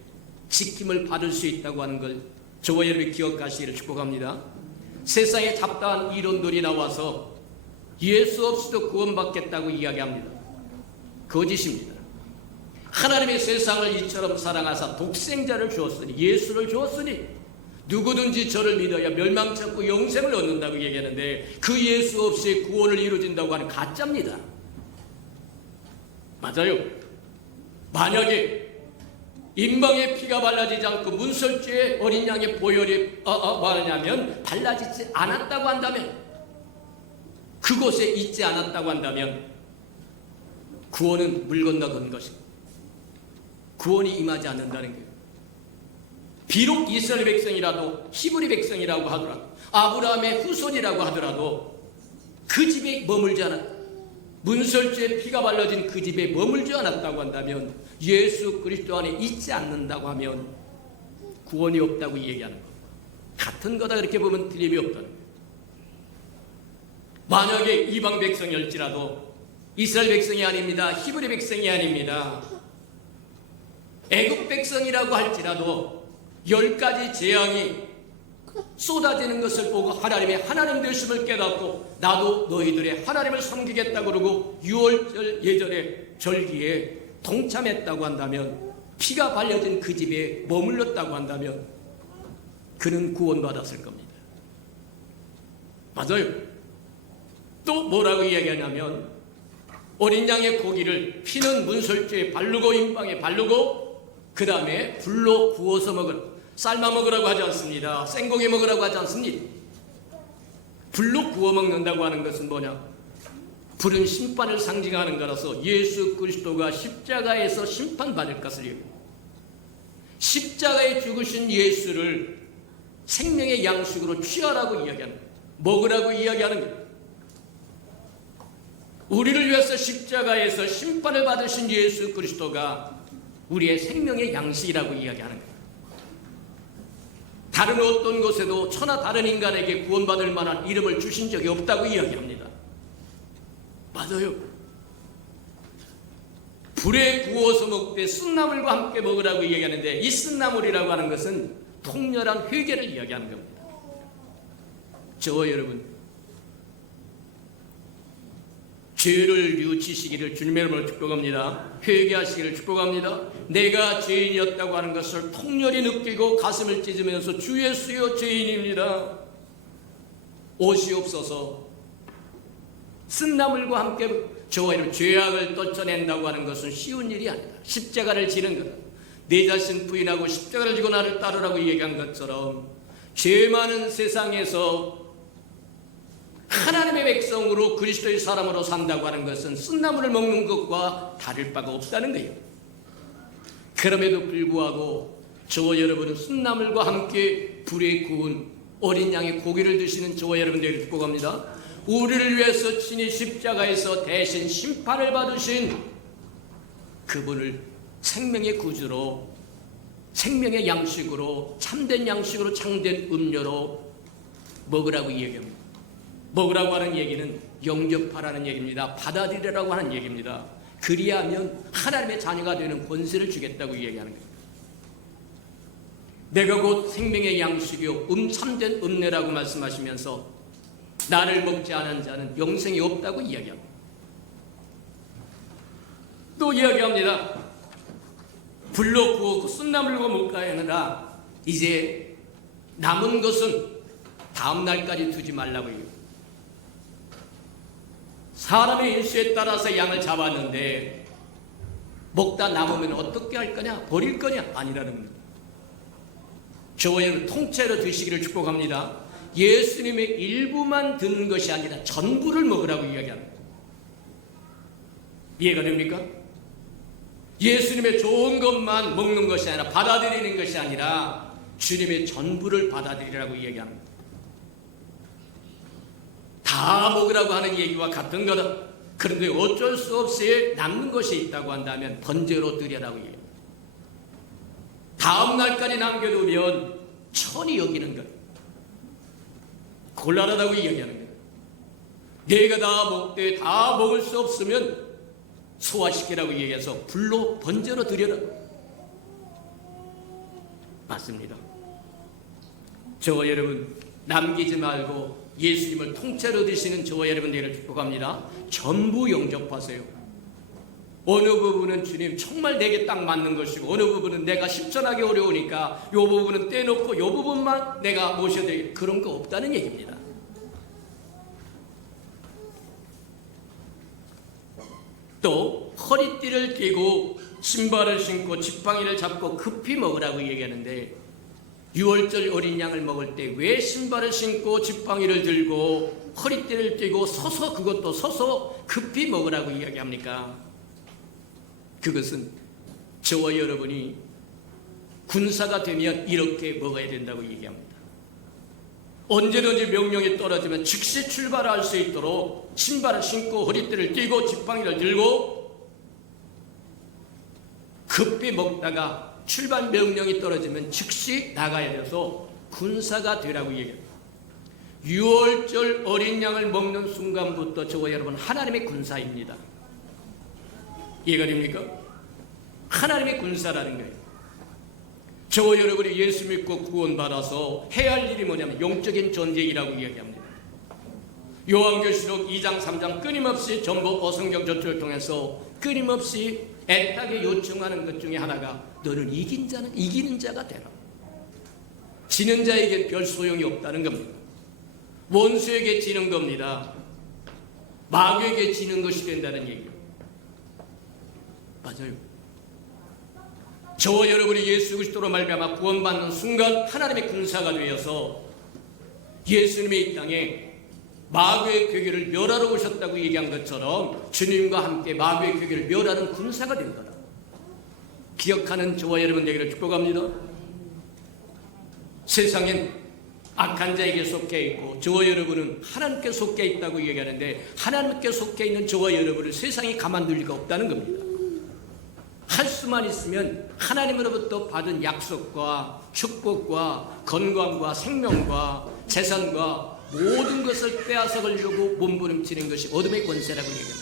지킴을 받을 수 있다고 하는 걸 저와 여러분이 기억하시기를 축복합니다. 세상에 잡다한 이론들이 나와서 예수 없이도 구원받겠다고 이야기합니다. 거짓입니다. 하나님의 세상을 이처럼 사랑하사 독생자를 주었으니 예수를 주었으니 누구든지 저를 믿어야 멸망치 않고 영생을 얻는다고 얘기하는데 그 예수 없이 구원을 이루어진다고 하는 가짜입니다. 맞아요. 만약에 임방에 피가 발라지지 않고 문설주에 어린 양의 보혈이 말하냐면 발라지지 않았다고 한다면 그곳에 있지 않았다고 한다면 구원은 물 건너간 것입니다. 구원이 임하지 않는다는 거예요. 비록 이스라엘 백성이라도 히브리 백성이라고 하더라도 아브라함의 후손이라고 하더라도 그 집에 머물지 않았다. 문설주에 피가 발라진 그 집에 머물지 않았다고 한다면 예수 그리스도 안에 있지 않는다고 하면 구원이 없다고 얘기하는 것. 같은 거다 그렇게 보면 틀림이 없다는 거예요. 만약에 이방 백성일지라도 이스라엘 백성이 아닙니다. 히브리 백성이 아닙니다. 애굽 백성이라고 할지라도 10가지 재앙이 쏟아지는 것을 보고 하나님의 하나님 되심을 깨닫고 나도 너희들의 하나님을 섬기겠다 그러고 6월절 예절의 절기에 동참했다고 한다면 피가 발려진 그 집에 머물렀다고 한다면 그는 구원받았을 겁니다. 맞아요. 또 뭐라고 이야기하냐면 어린 양의 고기를 피는 문설주에 바르고 임방에 바르고 그 다음에 불로 구워서 먹으라. 삶아 먹으라고 하지 않습니다. 생고기 먹으라고 하지 않습니다. 불로 구워 먹는다고 하는 것은 뭐냐? 불은 심판을 상징하는 거라서 예수 그리스도가 십자가에서 심판받을 것을 얘기합니다. 십자가에 죽으신 예수를 생명의 양식으로 취하라고 이야기하는 거예요. 먹으라고 이야기하는 거예요. 우리를 위해서 십자가에서 심판을 받으신 예수 그리스도가 우리의 생명의 양식이라고 이야기하는 거예요. 다른 어떤 곳에도 천하 다른 인간에게 구원받을 만한 이름을 주신 적이 없다고 이야기합니다. 맞아요. 불에 구워서 먹되 쓴나물과 함께 먹으라고 이야기하는데 이 쓴나물이라고 하는 것은 통렬한 회개를 이야기하는 겁니다. 저와 여러분 죄를 뉘우치시기를 주님의 이름으로 축복합니다. 회개하시기를 축복합니다. 내가 죄인이었다고 하는 것을 통렬히 느끼고 가슴을 찢으면서 주 예수여 죄인입니다. 오시옵소서. 쓴나물과 함께 저와 이런 죄악을 떨쳐낸다고 하는 것은 쉬운 일이 아니다. 십자가를 지는 것. 내 자신 부인하고 십자가를 지고 나를 따르라고 얘기한 것처럼 죄 많은 세상에서 하나님의 백성으로 그리스도의 사람으로 산다고 하는 것은 쓴나물을 먹는 것과 다를 바가 없다는 거예요. 그럼에도 불구하고 저와 여러분은 쓴나물과 함께 불에 구운 어린 양의 고기를 드시는 저와 여러분들을 축복합니다. 우리를 위해서 친히 십자가에서 대신 심판을 받으신 그분을 생명의 구주로, 생명의 양식으로, 참된 양식으로, 참된 음료로 먹으라고 이야기합니다. 먹으라고 하는 얘기는 영접하라는 얘기입니다. 받아들이라고 하는 얘기입니다. 그리하면 하나님의 자녀가 되는 권세를 주겠다고 이야기하는 거예요. 내가 곧 생명의 양식이요 참된 음료라고 말씀하시면서 나를 먹지 않은 자는 영생이 없다고 이야기합니다. 또 이야기합니다. 불로 구우고 쓴나물과 먹어야 하느라 이제 남은 것은 다음 날까지 두지 말라고 해요. 사람의 인수에 따라서 양을 잡았는데 먹다 남으면 어떻게 할 거냐? 버릴 거냐? 아니라는 겁니다. 저와 여러분 통째로 드시기를 축복합니다. 예수님의 일부만 듣는 것이 아니라 전부를 먹으라고 이야기합니다. 이해가 됩니까? 예수님의 좋은 것만 먹는 것이 아니라 받아들이는 것이 아니라 주님의 전부를 받아들이라고 이야기합니다. 다 먹으라고 하는 얘기와 같은 거다. 그런데 어쩔 수 없이 남는 것이 있다고 한다면 번제로 드려라고 얘기합니다. 다음 날까지 남겨두면 천히 여기는 것, 곤란하다고 이야기하는 거예요. 내가 다 먹되 다 먹을 수 없으면 소화시키라고 얘기해서 불로 번제로 드려라. 맞습니다. 저와 여러분 남기지 말고 예수님을 통째로 드시는 저와 여러분들을 축복합니다. 전부 영접하세요. 어느 부분은 주님 정말 내게 딱 맞는 것이고 어느 부분은 내가 실천하기 어려우니까 이 부분은 떼놓고 이 부분만 내가 모셔야 되겠다. 그런 거 없다는 얘기입니다. 또 허리띠를 띠고 신발을 신고 지팡이를 잡고 급히 먹으라고 얘기하는데 6월절 어린 양을 먹을 때 왜 신발을 신고 지팡이를 들고 허리띠를 띠고 서서 그것도 서서 급히 먹으라고 이야기합니까? 그것은 저와 여러분이 군사가 되면 이렇게 먹어야 된다고 얘기합니다. 언제든지 명령이 떨어지면 즉시 출발할 수 있도록 신발을 신고 허리띠를 띠고 지팡이를 들고 급히 먹다가 출발 명령이 떨어지면 즉시 나가야 돼서 군사가 되라고 얘기합니다. 6월절 어린 양을 먹는 순간부터 저와 여러분 하나님의 군사입니다. 이해가 됩니까? 하나님의 군사라는 거예요. 저와 여러분이 예수 믿고 구원받아서 해야 할 일이 뭐냐면 영적인 전쟁이라고 이야기합니다. 요한계시록 2장 3장 끊임없이 전부 어성경 전투를 통해서 끊임없이 애타게 요청하는 것 중에 하나가 너는 이기는 자가 되라. 지는 자에게 별 소용이 없다는 겁니다. 원수에게 지는 겁니다. 마귀에게 지는 것이 된다는 얘기예요. 맞아요. 저와 여러분이 예수 그리스도로 말미암아 구원받는 순간 하나님의 군사가 되어서 예수님의 이 땅에 마귀의 괴계를 멸하러 오셨다고 얘기한 것처럼 주님과 함께 마귀의 괴계를 멸하는 군사가 된 거다. 기억하는 저와 여러분 되기를 축복합니다. 세상엔 악한 자에게 속해 있고 저와 여러분은 하나님께 속해 있다고 얘기하는데 하나님께 속해 있는 저와 여러분을 세상이 가만둘 리가 없다는 겁니다. 할 수만 있으면 하나님으로부터 받은 약속과 축복과 건강과 생명과 재산과 모든 것을 빼앗아가려고 몸부림치는 것이 어둠의 권세라고 얘기합니다.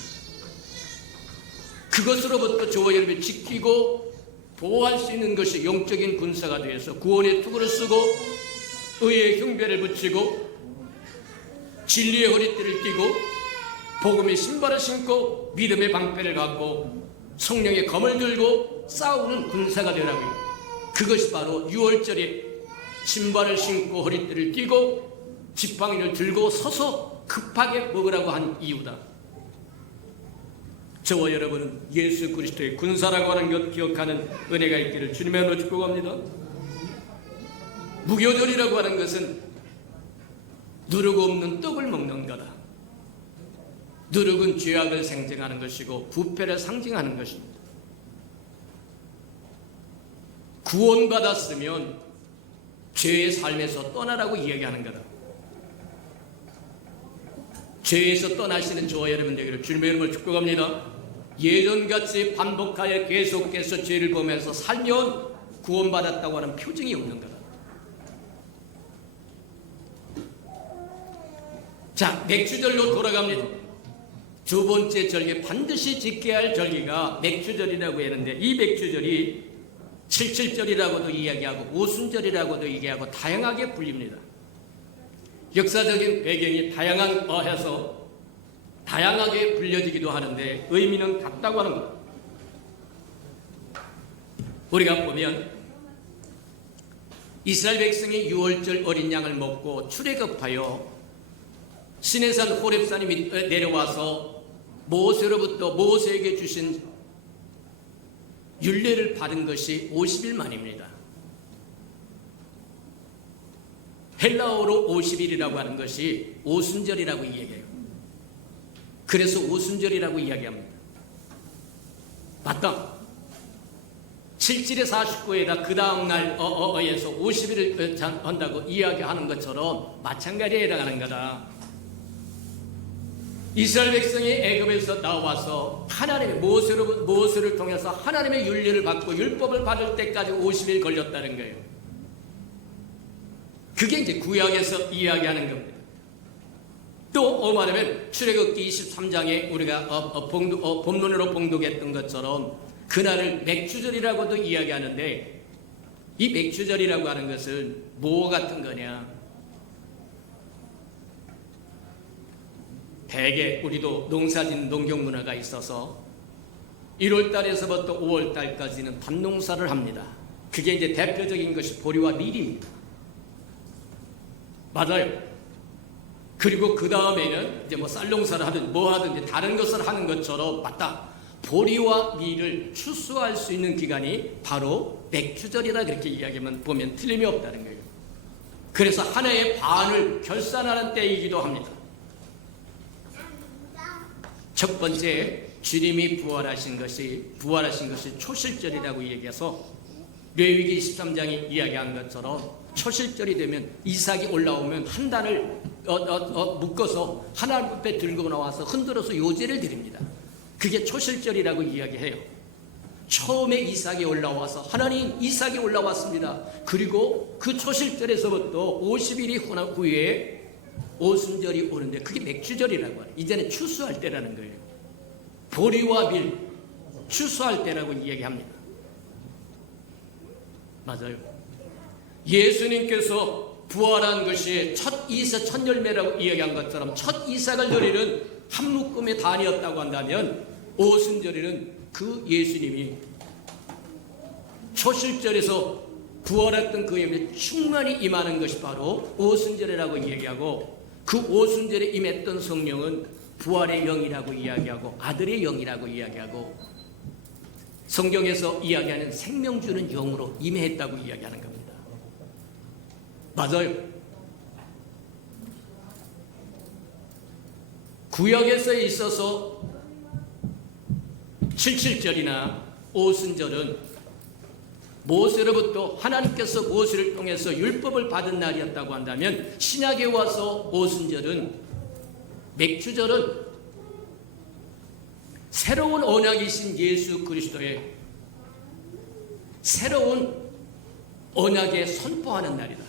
그것으로부터 저와 여러분이 지키고 보호할 수 있는 것이 영적인 군사가 되어서 구원의 투구를 쓰고 의의 흉배를 붙이고 진리의 허리띠를 띠고 복음의 신발을 신고 믿음의 방패를 갖고 성령의 검을 들고 싸우는 군사가 되라고요. 그것이 바로 6월절에 신발을 신고 허리띠를 띠고 지팡이를 들고 서서 급하게 먹으라고 한 이유다. 저와 여러분은 예수 그리스도의 군사라고 하는 것 기억하는 은혜가 있기를 주님의 이름으로 축복합니다. 무교절이라고 하는 것은 누룩 없는 떡을 먹는 거다. 누룩은 죄악을 상징하는 것이고 부패를 상징하는 것입니다. 구원받았으면 죄의 삶에서 떠나라고 이야기하는 거다. 죄에서 떠나시는 저와 여러분 되기를 주님의 이름으로 축복합니다. 예전같이 반복하여 계속해서 죄를 보면서 살면 구원받았다고 하는 표징이 없는 거다. 자, 맥주절로 돌아갑니다. 두 번째 절기, 반드시 지켜야 할 절기가 맥주절이라고 했는데, 이 맥주절이 칠칠절이라고도 이야기하고 오순절이라고도 얘기하고 다양하게 불립니다. 역사적인 배경이 다양해서 다양하게 불려지기도 하는데 의미는 같다고 하는 것. 우리가 보면 이스라엘 백성이 유월절 어린 양을 먹고 출애굽하여 시내산 호렙산이 내려와서 모세에게 주신 율례를 받은 것이 50일 만입니다. 헬라어로 50일이라고 하는 것이 오순절이라고 이야기해요. 그래서 오순절이라고 이야기합니다. 맞다. 7일에 49에다 그 다음날 에서 50일을 한다고 이야기하는 것처럼 마찬가지에 해당하는 거다. 이스라엘 백성이 애굽에서 나와서 하나님의 모세를 통해서 하나님의 율례를 받고 율법을 받을 때까지 50일 걸렸다는 거예요. 그게 이제 구약에서 이야기하는 겁니다. 또 말하면 출애굽기 23장에 우리가 본문으로 봉독했던 것처럼 그날을 맥주절이라고도 이야기하는데, 이 맥주절이라고 하는 것은 뭐 같은 거냐? 대개 우리도 농사짓는 농경 문화가 있어서 1월 달에서부터 5월 달까지는 밭농사를 합니다. 그게 이제 대표적인 것이 보리와 밀입니다. 맞아요. 그리고 그 다음에는 이제 뭐 쌀농사를 하든 뭐 하든 다른 것을 하는 것처럼, 맞다, 보리와 밀을 추수할 수 있는 기간이 바로 맥주절이다, 그렇게 이야기하면 보면 틀림이 없다는 거예요. 그래서 한 해의 반을 결산하는 때이기도 합니다. 첫 번째, 주님이 부활하신 것이 초실절이라고 얘기해서 레위기 23장이 이야기한 것처럼 초실절이 되면 이삭이 올라오면 한 단을 묶어서 하나님 앞에 들고 나와서 흔들어서 요제를 드립니다. 그게 초실절이라고 이야기해요. 처음에 이삭이 올라와서 하나님 이삭이 올라왔습니다. 그리고 그 초실절에서부터 50일이 후에 오순절이 오는데 그게 맥주절이라고 해요. 이제는 추수할 때라는 거예요. 보리와 밀 추수할 때라고 이야기합니다. 맞아요. 예수님께서 부활한 것이 첫 열매라고 이야기한 것처럼 첫 이삭을 드리는 한 묶음의 단이었다고 한다면, 오순절에는 그 예수님이 초실절에서 부활했던 그 예배 충만히 임하는 것이 바로 오순절이라고 이야기하고, 그 오순절에 임했던 성령은 부활의 영이라고 이야기하고 아들의 영이라고 이야기하고, 성경에서 이야기하는 생명 주는 영으로 임했다고 이야기하는 겁니다. 맞아요. 구약에서 있어서 칠칠절이나 오순절은 모세로부터 하나님께서 모세를 통해서 율법을 받은 날이었다고 한다면, 신약에 와서 오순절은, 맥주절은 새로운 언약이신 예수 그리스도의 새로운 언약에 선포하는 날이다.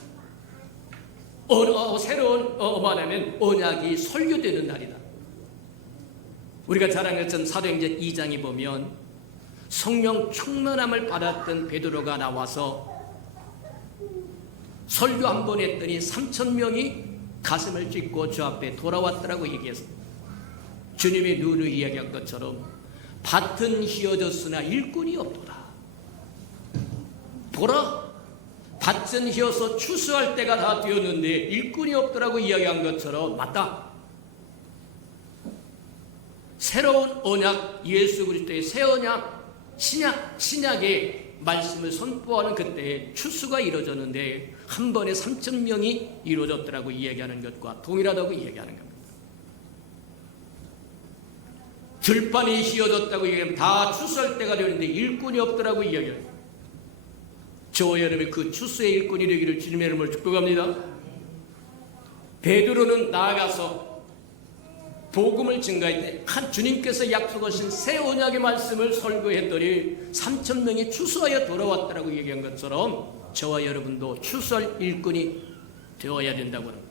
새로운 말하면 언약이 설교되는 날이다. 우리가 잘 아는 것처럼 사도행전 2장에 보면 성령 충만함을 받았던 베드로가 나와서 설교 한 번 했더니 3,000명이 가슴을 찢고 주 앞에 돌아왔더라고 얘기해서, 주님의 눈을 이야기한 것처럼 밭은 휘어졌으나 일꾼이 없도다. 보라, 밭은 휘어서 추수할 때가 다 되었는데 일꾼이 없더라고 이야기한 것처럼, 맞다, 새로운 언약, 예수 그리스도의 새 언약, 신약의 말씀을 선포하는 그때에 추수가 이루어졌는데 한 번에 3,000명이 이루어졌더라고 이야기하는 것과 동일하다고 이야기하는 겁니다. 들판이 휘어졌다고 얘기하면 다 추수할 때가 되는데 일꾼이 없더라고 이야기해요. 저와 여러분이 그 추수의 일꾼이 되기를 주님의 이름으로 축복합니다. 베드로는 나아가서 복음을 증가할 때 한 주님께서 약속하신 새 언약의 말씀을 설교했더니 3,000명이 추수하여 돌아왔다라고 얘기한 것처럼 저와 여러분도 추수할 일꾼이 되어야 된다고 합니다.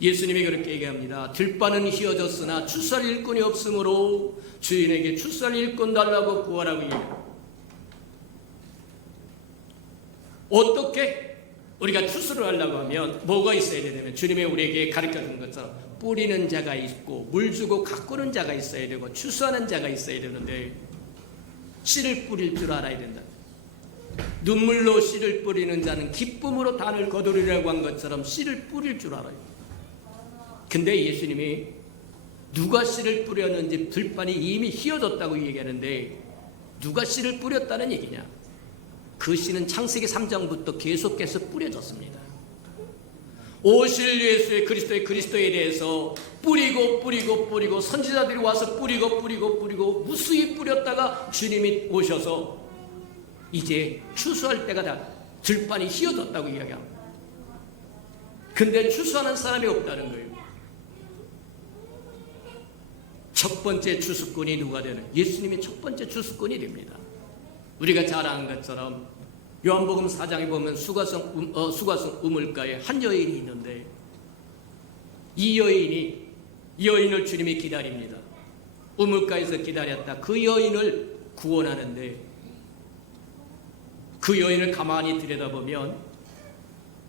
예수님이 그렇게 얘기합니다. 들판은 휘어졌으나 추수할 일꾼이 없으므로 주인에게 추수할 일꾼 달라고 구하라고 얘기합니다. 어떻게 우리가 추수를 하려고 하면 뭐가 있어야 되냐면 주님이 우리에게 가르쳐준 것처럼 뿌리는 자가 있고 물 주고 가꾸는 자가 있어야 되고 추수하는 자가 있어야 되는데 씨를 뿌릴 줄 알아야 된다. 눈물로 씨를 뿌리는 자는 기쁨으로 단을 거두리라고 한 것처럼 씨를 뿌릴 줄 알아요. 근데 예수님이 누가 씨를 뿌렸는지 들판이 이미 휘어졌다고 얘기하는데 누가 씨를 뿌렸다는 얘기냐? 그 씨는 창세기 3장부터 계속해서 뿌려졌습니다. 오실 예수의 그리스도에 대해서 뿌리고 선지자들이 와서 뿌리고 무수히 뿌렸다가 주님이 오셔서 이제 추수할 때가 다 들판이 휘어졌다고 이야기합니다. 근데 추수하는 사람이 없다는 거예요. 첫 번째 추수꾼이 누가 되는? 예수님이 첫 번째 추수꾼이 됩니다. 우리가 잘 아는 것처럼 요한복음 4장에 보면 수가성 우물가에 한 여인이 있는데 이 여인을 주님이 기다립니다. 우물가에서 기다렸다. 그 여인을 구원하는데 그 여인을 가만히 들여다보면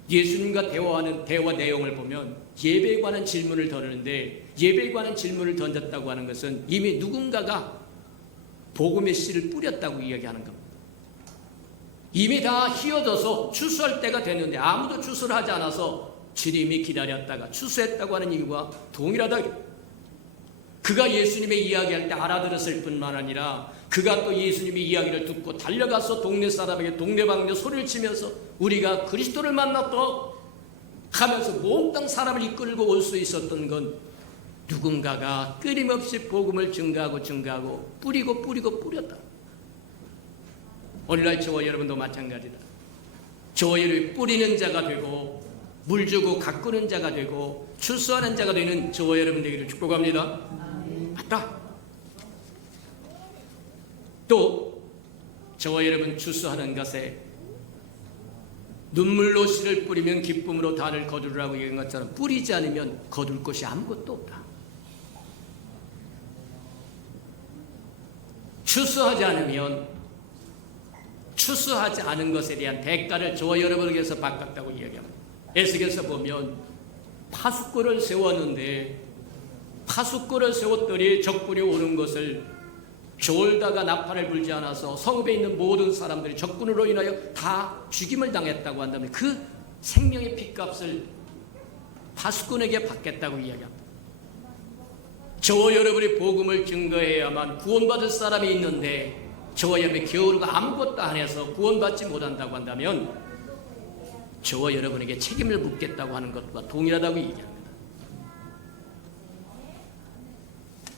예수님과 대화하는 대화 내용을 보면 예배에 관한 질문을 던졌는데 예배에 관한 질문을 던졌다고 하는 것은 이미 누군가가 복음의 씨를 뿌렸다고 이야기하는 겁니다. 이미 다 휘어져서 추수할 때가 됐는데 아무도 추수를 하지 않아서 주님이 기다렸다가 추수했다고 하는 이유가 동일하다. 그가 예수님의 이야기할 때 알아들었을 뿐만 아니라 그가 또 예수님의 이야기를 듣고 달려가서 동네 사람에게 동네방네 소리를 치면서 우리가 그리스도를 만났다 하면서 몽땅 사람을 이끌고 올 수 있었던 건 누군가가 끊임없이 복음을 증가하고 뿌렸다. 오늘날 저와 여러분도 마찬가지다. 저와 여러분이 뿌리는 자가 되고 물 주고 가꾸는 자가 되고 추수하는 자가 되는 저와 여러분 되기를 축복합니다. 맞다. 또 저와 여러분 추수하는 것에 눈물로 씨를 뿌리면 기쁨으로 단을 거두라고 얘기한 것처럼 뿌리지 않으면 거둘 것이 아무것도 없다. 추수하지 않은 것에 대한 대가를 저와 여러분에게서 받았다고 이야기합니다. 에스겔서 보면 파수꾼을 세웠는데 파수꾼을 세웠더니 적군이 오는 것을 졸다가 나팔을 불지 않아서 성읍에 있는 모든 사람들이 적군으로 인하여 다 죽임을 당했다고 한다면 그 생명의 핏값을 파수꾼에게 받겠다고 이야기합니다. 저와 여러분이 복음을 증거해야만 구원받을 사람이 있는데 저와 여러분이 게으르고 아무것도 안 해서 구원받지 못한다고 한다면 저와 여러분에게 책임을 묻겠다고 하는 것과 동일하다고 얘기합니다.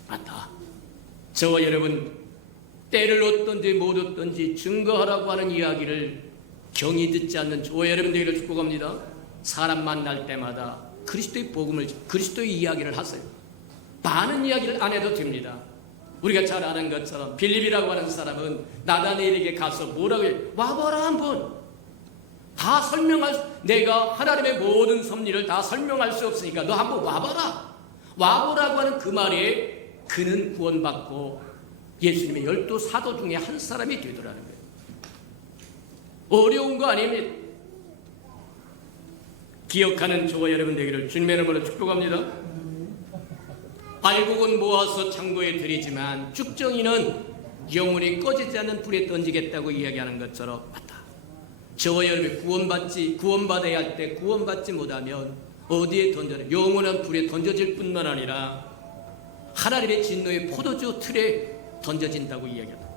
맞다. 저와 여러분 때를 얻든지 못 얻든지 증거하라고 하는 이야기를 경히 듣지 않는 저와 여러분 되기를 축복합니다. 사람 만날 때마다 그리스도의 복음을 그리스도의 이야기를 하세요. 많은 이야기를 안 해도 됩니다. 우리가 잘 아는 것처럼 빌립이라고 하는 사람은 나다니엘에게 가서 뭐라고 해요? 와봐라 한번. 다 내가 하나님의 모든 섭리를 다 설명할 수 없으니까 너 한번 와봐라. 와보라고 하는 그 말에 그는 구원받고 예수님의 12 사도 중에 한 사람이 되더라는 거예요. 어려운 거 아닙니다. 기억하는 저와 여러분 되기를 주님의 이름으로 축복합니다. 알곡은 모아서 창고에 들이지만 쭉정이는 영원히 꺼지지 않는 불에 던지겠다고 이야기하는 것처럼 맞다. 저와 여러분이 구원받아야 할 때 구원받지 못하면 어디에 던져요? 영원한 불에 던져질 뿐만 아니라 하나님의 진노의 포도주 틀에 던져진다고 이야기합니다.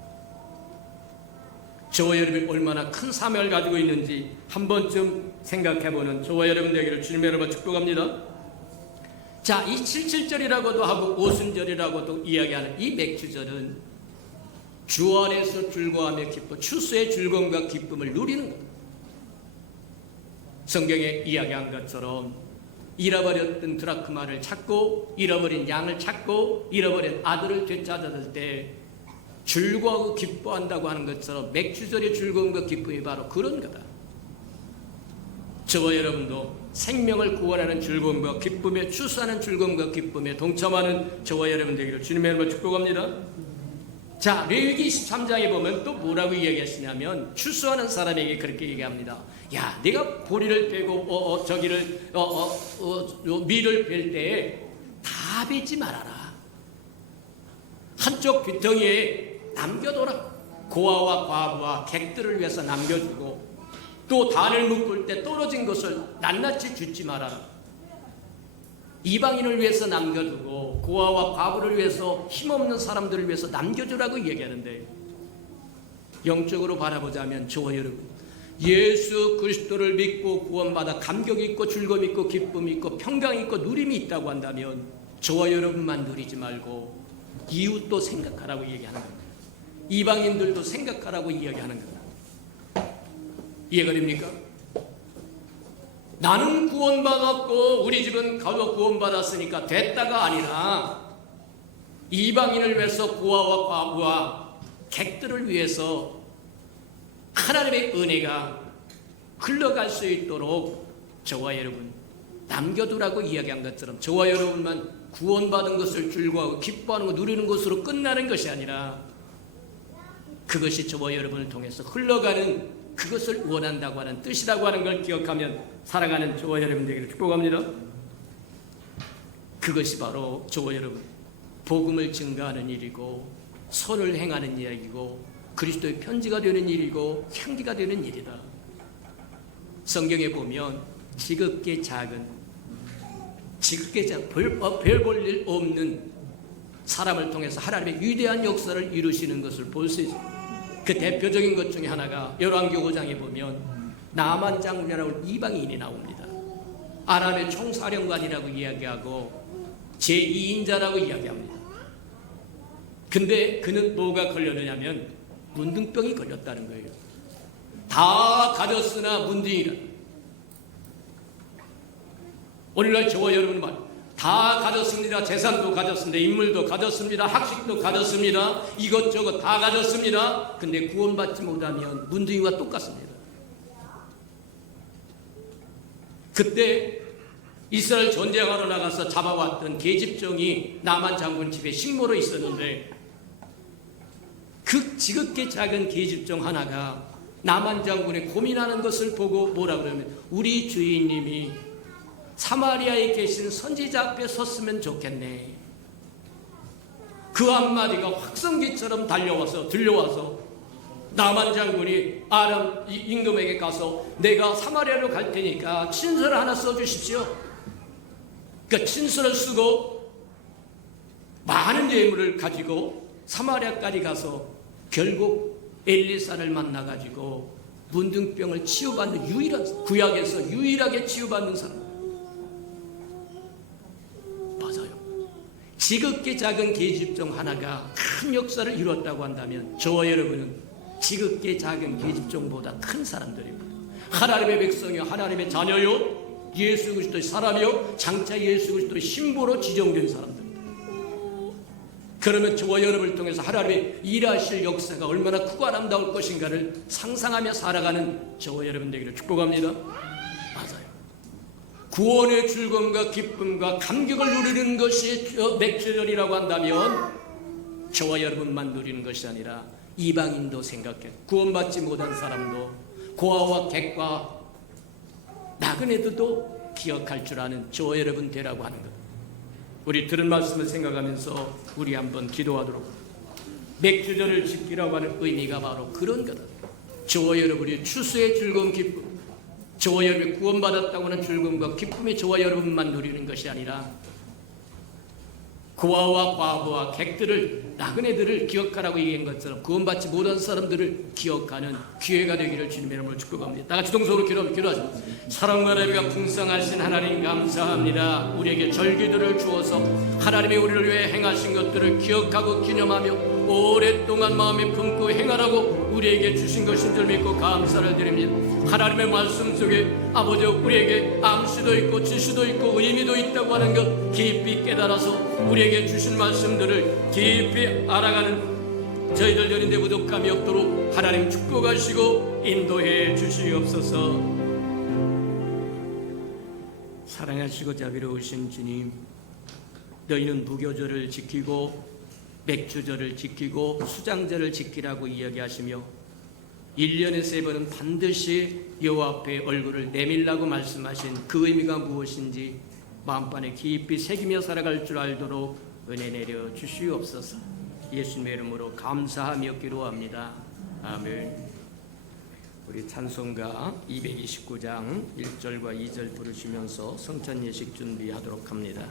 저와 여러분이 얼마나 큰 사명을 가지고 있는지 한 번쯤 생각해보는 저와 여러분 되기를 주님의 이름으로 축복합니다. 자, 이 77절이라고도 하고 오순절이라고도 이야기하는 이 맥주절은 주 안에서 즐거워하며 기뻐 추수의 즐거움과 기쁨을 누리는 것. 성경에 이야기한 것처럼 잃어버렸던 드라크마를 찾고 잃어버린 양을 찾고 잃어버린 아들을 되찾았을 때 즐거워하고 기뻐한다고 하는 것처럼 맥주절의 즐거움과 기쁨이 바로 그런 거다. 저와 여러분도 생명을 구원하는 즐거움과 기쁨에 추수하는 즐거움과 기쁨에 동참하는 저와 여러분 되기를 주님의 이름으로 축복합니다. 자, 레위기 23장에 보면 또 뭐라고 이야기했으냐면 추수하는 사람에게 그렇게 얘기합니다. 야, 내가 보리를 빼고 밀을 뺄 때에 다 베지 말아라. 한쪽 귀퉁이에 남겨둬라. 고아와 과부와 객들을 위해서 남겨주고 또 단을 묶을 때 떨어진 것을 낱낱이 줍지 말아라. 이방인을 위해서 남겨두고 고아와 과부를 위해서 힘없는 사람들을 위해서 남겨주라고 얘기하는데, 영적으로 바라보자면 저와 여러분 예수 그리스도를 믿고 구원받아 감격 있고 즐거움 있고 기쁨 있고 평강 있고 누림이 있다고 한다면 저와 여러분만 누리지 말고 이웃도 생각하라고 얘기하는 겁니다. 이방인들도 생각하라고 이야기하는 겁니다. 이해가 됩니까? 나는 구원받았고 우리 집은 가족 구원받았으니까 됐다가 아니라 이방인을 위해서 고아와 과부와 객들을 위해서 하나님의 은혜가 흘러갈 수 있도록 저와 여러분 남겨두라고 이야기한 것처럼 저와 여러분만 구원받은 것을 즐거워하고 기뻐하는 것 누리는 것으로 끝나는 것이 아니라 그것이 저와 여러분을 통해서 흘러가는 그것을 원한다고 하는 뜻이라고 하는 걸 기억하면 살아가는 저와 여러분 되기를 축복합니다. 그것이 바로 저와 여러분 복음을 증가하는 일이고 선을 행하는 이야기고 그리스도의 편지가 되는 일이고 향기가 되는 일이다. 성경에 보면 지극게 작은 별 볼 일 없는 사람을 통해서 하나님의 위대한 역사를 이루시는 것을 볼 수 있습니다. 그 대표적인 것 중에 하나가 열왕기 5장에 보면 나만 장군이라고 이방인이 나옵니다. 아람의 총사령관이라고 이야기하고 제2인자라고 이야기합니다. 근데 그는 뭐가 걸렸느냐면 문둥병이 걸렸다는 거예요. 다 가졌으나 문둥이라. 오늘날 저와 여러분 말 다 가졌습니다. 재산도 가졌습니다. 인물도 가졌습니다. 학식도 가졌습니다. 이것저것 다 가졌습니다. 근데 구원받지 못하면 문둥이와 똑같습니다. 그때 이스라엘 전쟁하러 나가서 잡아왔던 계집종이 나만 장군 집에 식모로 있었는데 그 지극게 작은 계집종 하나가 나만 장군의 고민하는 것을 보고 뭐라 그러면 우리 주인님이 사마리아에 계신 선지자 앞에 섰으면 좋겠네. 그 한마디가 확성기처럼 들려와서 나만 장군이 아람 임금에게 가서 내가 사마리아로 갈 테니까 친서를 하나 써주십시오. 그 친서를 쓰고 많은 예물을 가지고 사마리아까지 가서 결국 엘리사를 만나가지고 문둥병을 치유받는 유일한 구약에서 유일하게 치유받는 사람. 지극게 작은 계집종 하나가 큰 역사를 이뤘다고 한다면 저와 여러분은 지극게 작은 계집종보다 큰 사람들입니다. 하나님의 백성이요 하나님의 자녀요 예수 그리스도의 사람이요 장차 예수 그리스도의 신부로 지정된 사람들입니다. 그러면 저와 여러분을 통해서 하나님의 일하실 역사가 얼마나 크고 아름다울 것인가를 상상하며 살아가는 저와 여러분 되기를 축복합니다. 구원의 즐거움과 기쁨과 감격을 누리는 것이 맥주절이라고 한다면 저와 여러분만 누리는 것이 아니라 이방인도 생각해 구원받지 못한 사람도 고아와 객과 나그네들도 기억할 줄 아는 저와 여러분 되라고 하는 것. 우리 들은 말씀을 생각하면서 우리 한번 기도하도록. 맥주절을 지키라고 하는 의미가 바로 그런 거다. 저와 여러분이 추수의 즐거움 기쁨 저와 여러분이 구원받았다고 하는 즐거움과 기쁨이 저와 여러분만 누리는 것이 아니라 고아와 과부와 객들을 나그네들을 기억하라고 얘기한 것처럼 구원받지 못한 사람들을 기억하는 기회가 되기를 주님의 이름으로 축복합니다. 다 같이 동서로 기도하죠. 사랑과 나비가 풍성하신 하나님 감사합니다. 우리에게 절기들을 주어서 하나님이 우리를 위해 행하신 것들을 기억하고 기념하며 오랫동안 마음에 품고 행하라고 우리에게 주신 것인 줄 믿고 감사를 드립니다. 하나님의 말씀 속에 아버지 우리에게 암시도 있고 지시도 있고 의미도 있다고 하는 것 깊이 깨달아서 우리에게 주신 말씀들을 깊이 알아가는 저희들 연인대 부족함이 없도록 하나님 축복하시고 인도해 주시옵소서. 사랑하시고 자비로우신 주님, 너희는 무교절을 지키고 맥주절을 지키고 수장절을 지키라고 이야기하시며 1년에 3번은 반드시 여호와 앞에 얼굴을 내밀라고 말씀하신 그 의미가 무엇인지 마음판에 깊이 새기며 살아갈 줄 알도록 은혜 내려 주시옵소서. 예수님의 이름으로 감사하며 기도합니다. 아멘. 우리 찬송가 229장 1절과 2절 부르시면서 성찬 예식 준비하도록 합니다.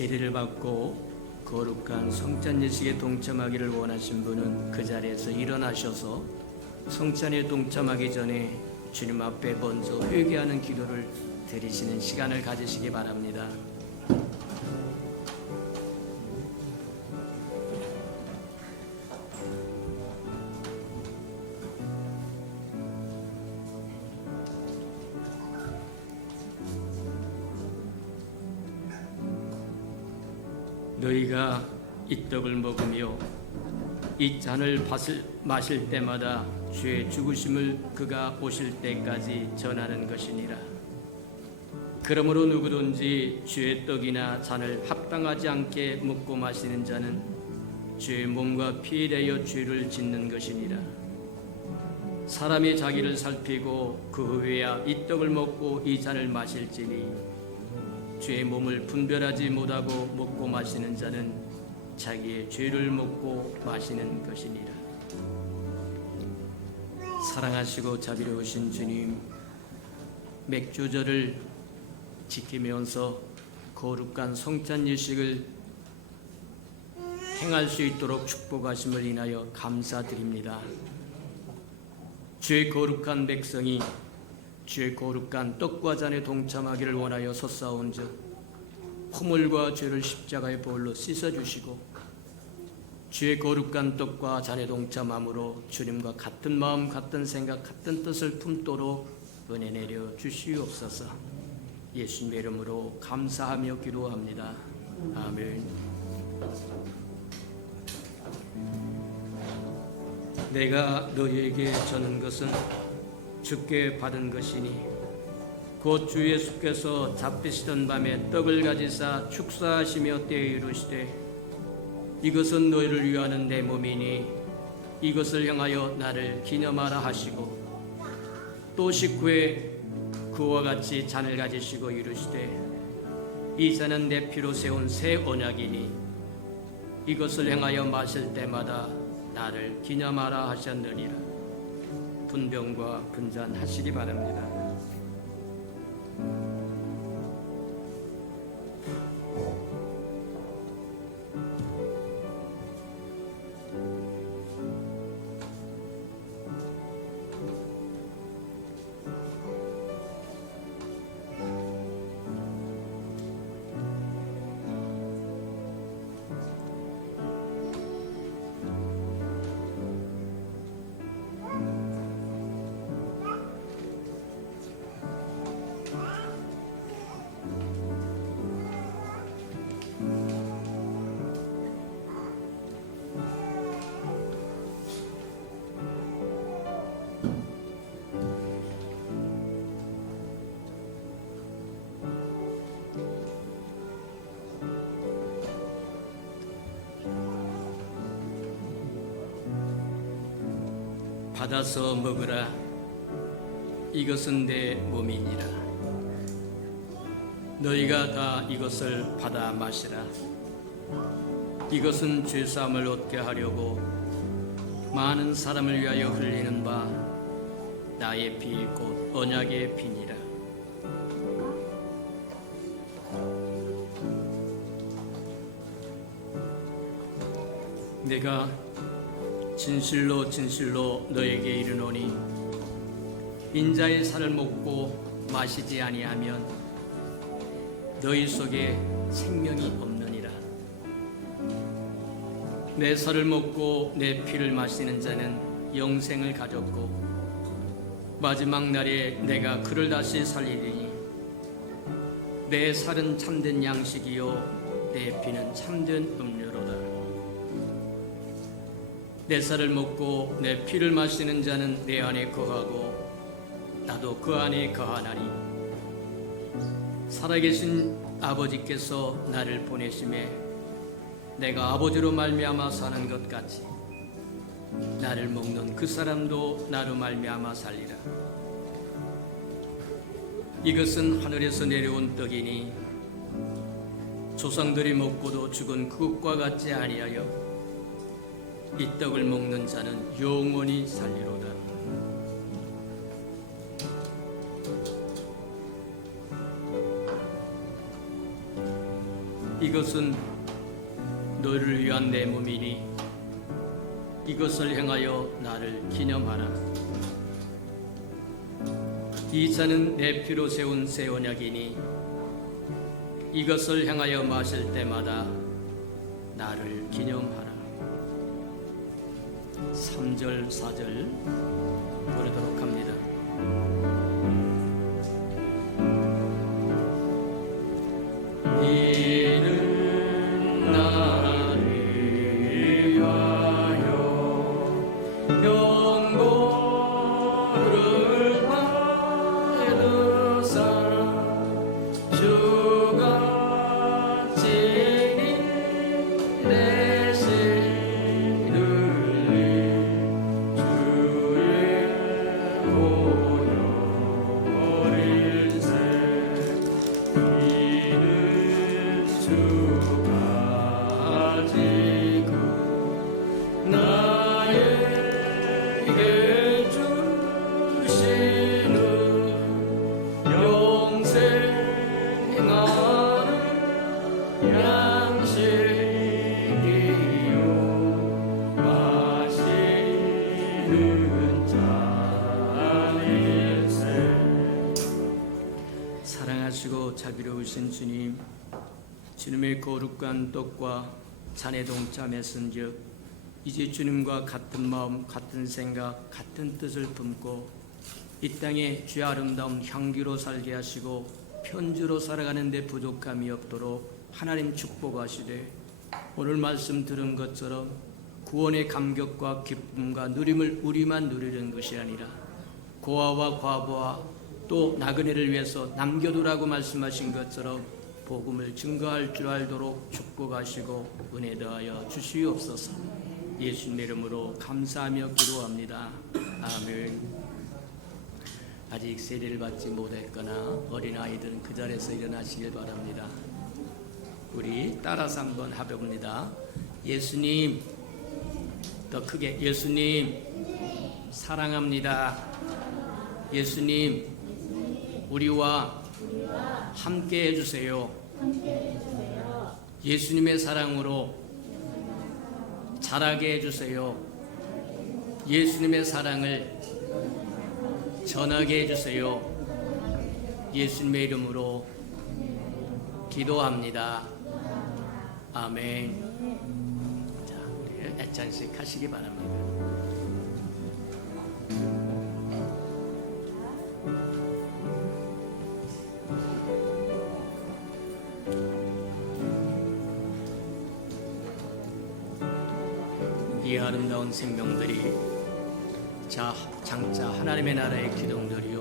세례를 받고 거룩한 성찬 예식에 동참하기를 원하신 분은 그 자리에서 일어나셔서 성찬에 동참하기 전에 주님 앞에 먼저 회개하는 기도를 드리시는 시간을 가지시기 바랍니다. 너희가 이 떡을 먹으며 이 잔을 마실 때마다 주의 죽으심을 그가 오실 때까지 전하는 것이니라. 그러므로 누구든지 주의 떡이나 잔을 합당하지 않게 먹고 마시는 자는 주의 몸과 피에 대하여 죄를 짓는 것이니라. 사람이 자기를 살피고 그 후에야 이 떡을 먹고 이 잔을 마실지니 주의 몸을 분별하지 못하고 먹고 마시는 자는 자기의 죄를 먹고 마시는 것이니라. 사랑하시고 자비로우신 주님, 맥주절을 지키면서 거룩한 성찬 예식을 행할 수 있도록 축복하심을 인하여 감사드립니다. 주의 거룩한 백성이 주의 거룩한 떡과 잔에 동참하기를 원하여 섰사온즉 허물과 죄를 십자가의 보혈로 씻어주시고 주의 거룩한 떡과 잔에 동참함으로 주님과 같은 마음 같은 생각 같은 뜻을 품도록 은혜 내려 주시옵소서. 예수님의 이름으로 감사하며 기도합니다. 아멘. 내가 너희에게 전한 것은 주께 받은 것이니 곧 주 예수께서 잡히시던 밤에 떡을 가지사 축사하시며 때에 이르시되 이것은 너희를 위하는 내 몸이니 이것을 향하여 나를 기념하라 하시고 또 식후에 그와 같이 잔을 가지시고 이르시되 이 잔은 내 피로 세운 새 언약이니 이것을 향하여 마실 때마다 나를 기념하라 하셨느니라. 분병과 분잔 하시기 바랍니다. 받아서 먹으라. 이것은 내 몸이니라. 너희가 다 이것을 받아 마시라. 이것은 죄사함을 얻게 하려고 많은 사람을 위하여 흘리는 바 나의 피 곧 언약의 피니라. 내가 진실로 진실로 너에게 이르노니 인자의 살을 먹고 마시지 아니하면 너희 속에 생명이 없느니라. 내 살을 먹고 내 피를 마시는 자는 영생을 가졌고 마지막 날에 내가 그를 다시 살리리니 내 살은 참된 양식이요 내 피는 참된 음료로다. 내 살을 먹고 내 피를 마시는 자는 내 안에 거하고 나도 그 안에 거하나니 살아계신 아버지께서 나를 보내심에 내가 아버지로 말미암아 사는 것 같이 나를 먹는 그 사람도 나로 말미암아 살리라. 이것은 하늘에서 내려온 떡이니 조상들이 먹고도 죽은 그것과 같지 아니하여 이 떡을 먹는 자는 영원히 살리로다. 이것은 너를 위한 내 몸이니 이것을 행하여 나를 기념하라. 이 잔은 내 피로 세운 새 언약이니 이것을 행하여 마실 때마다 나를 기념하라. 3절 4절 부르도록 합니다. 이는 나를 위하여 영광을 받으사 주가 지닌 내시를 주의 보혈일세 이는 주가 지고 나에게 주시는 영생하는 양식이요 마시는 잔일세. 사랑하시고 자비로우신 주님, 주님의 거룩한 떡과 잔에 동참했은즉 이제 주님과 같은 마음, 같은 생각, 같은 뜻을 품고 이 땅에 주의 아름다운 향기로 살게 하시고 편주로 살아가는 데 부족함이 없도록 하나님 축복하시되 오늘 말씀 들은 것처럼 구원의 감격과 기쁨과 누림을 우리만 누리는 것이 아니라 고아와 과부와 또 나그네를 위해서 남겨두라고 말씀하신 것처럼 복음을 증거할 줄 알도록 축복하시고 은혜 더하여 주시옵소서. 예수님의 이름으로 감사하며 기도합니다. 아멘. 아직 세례를 받지 못했거나 어린아이들은 그 자리에서 일어나시길 바랍니다. 우리 따라서 한번 해봅니다. 예수님, 더 크게 예수님 사랑합니다. 예수님 우리와 함께 해주세요. 예수님의 사랑으로 자라게 해주세요. 예수님의 사랑을 전하게 해주세요. 예수님의 이름으로 기도합니다. 아멘. 자, 우리 애찬식 하시기 바랍니다. 이 아름다운 생명들이 장차 하나님의 나라의 기둥들이요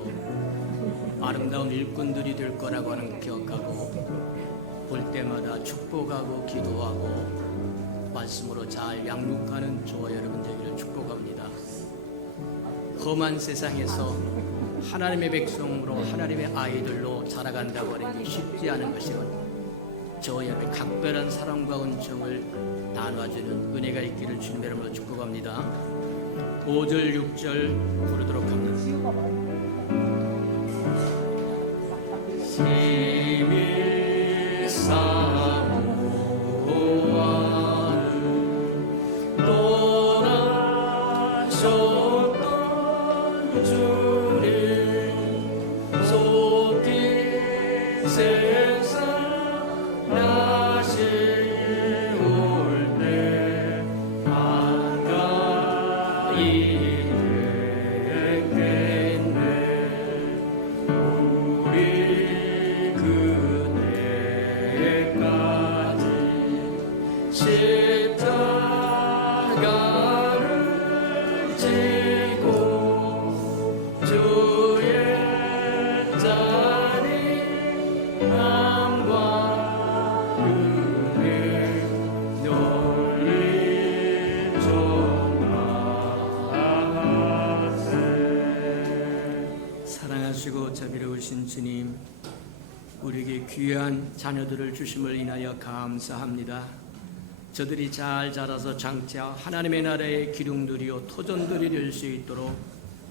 아름다운 일꾼들이 될 거라고 하는 기억하고 볼 때마다 축복하고 기도하고 말씀으로 잘 양육하는 저와 여러분 되기를 축복합니다. 험한 세상에서 하나님의 백성으로 하나님의 아이들로 자라간다고 하는 게 쉽지 않은 것이거든요. 저와 여러분 각별한 사랑과 은총을 나눠주는 은혜가 있기를 주님의 이름으로 축복합니다. 5절 6절 부르도록 합니다. 사랑하시고 자비로우신 주님, 우리에게 귀한 자녀들을 주심을 인하여 감사합니다. 저들이 잘 자라서 장차 하나님의 나라의 기둥들이요 토전들이 될 수 있도록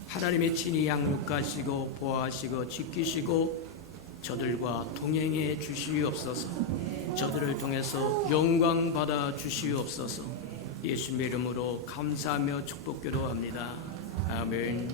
하나님의 친히 양육하시고 보호하시고 지키시고 저들과 동행해 주시옵소서. 저들을 통해서 영광 받아 주시옵소서. 예수님의 이름으로 감사하며 축복기도합니다. 아멘.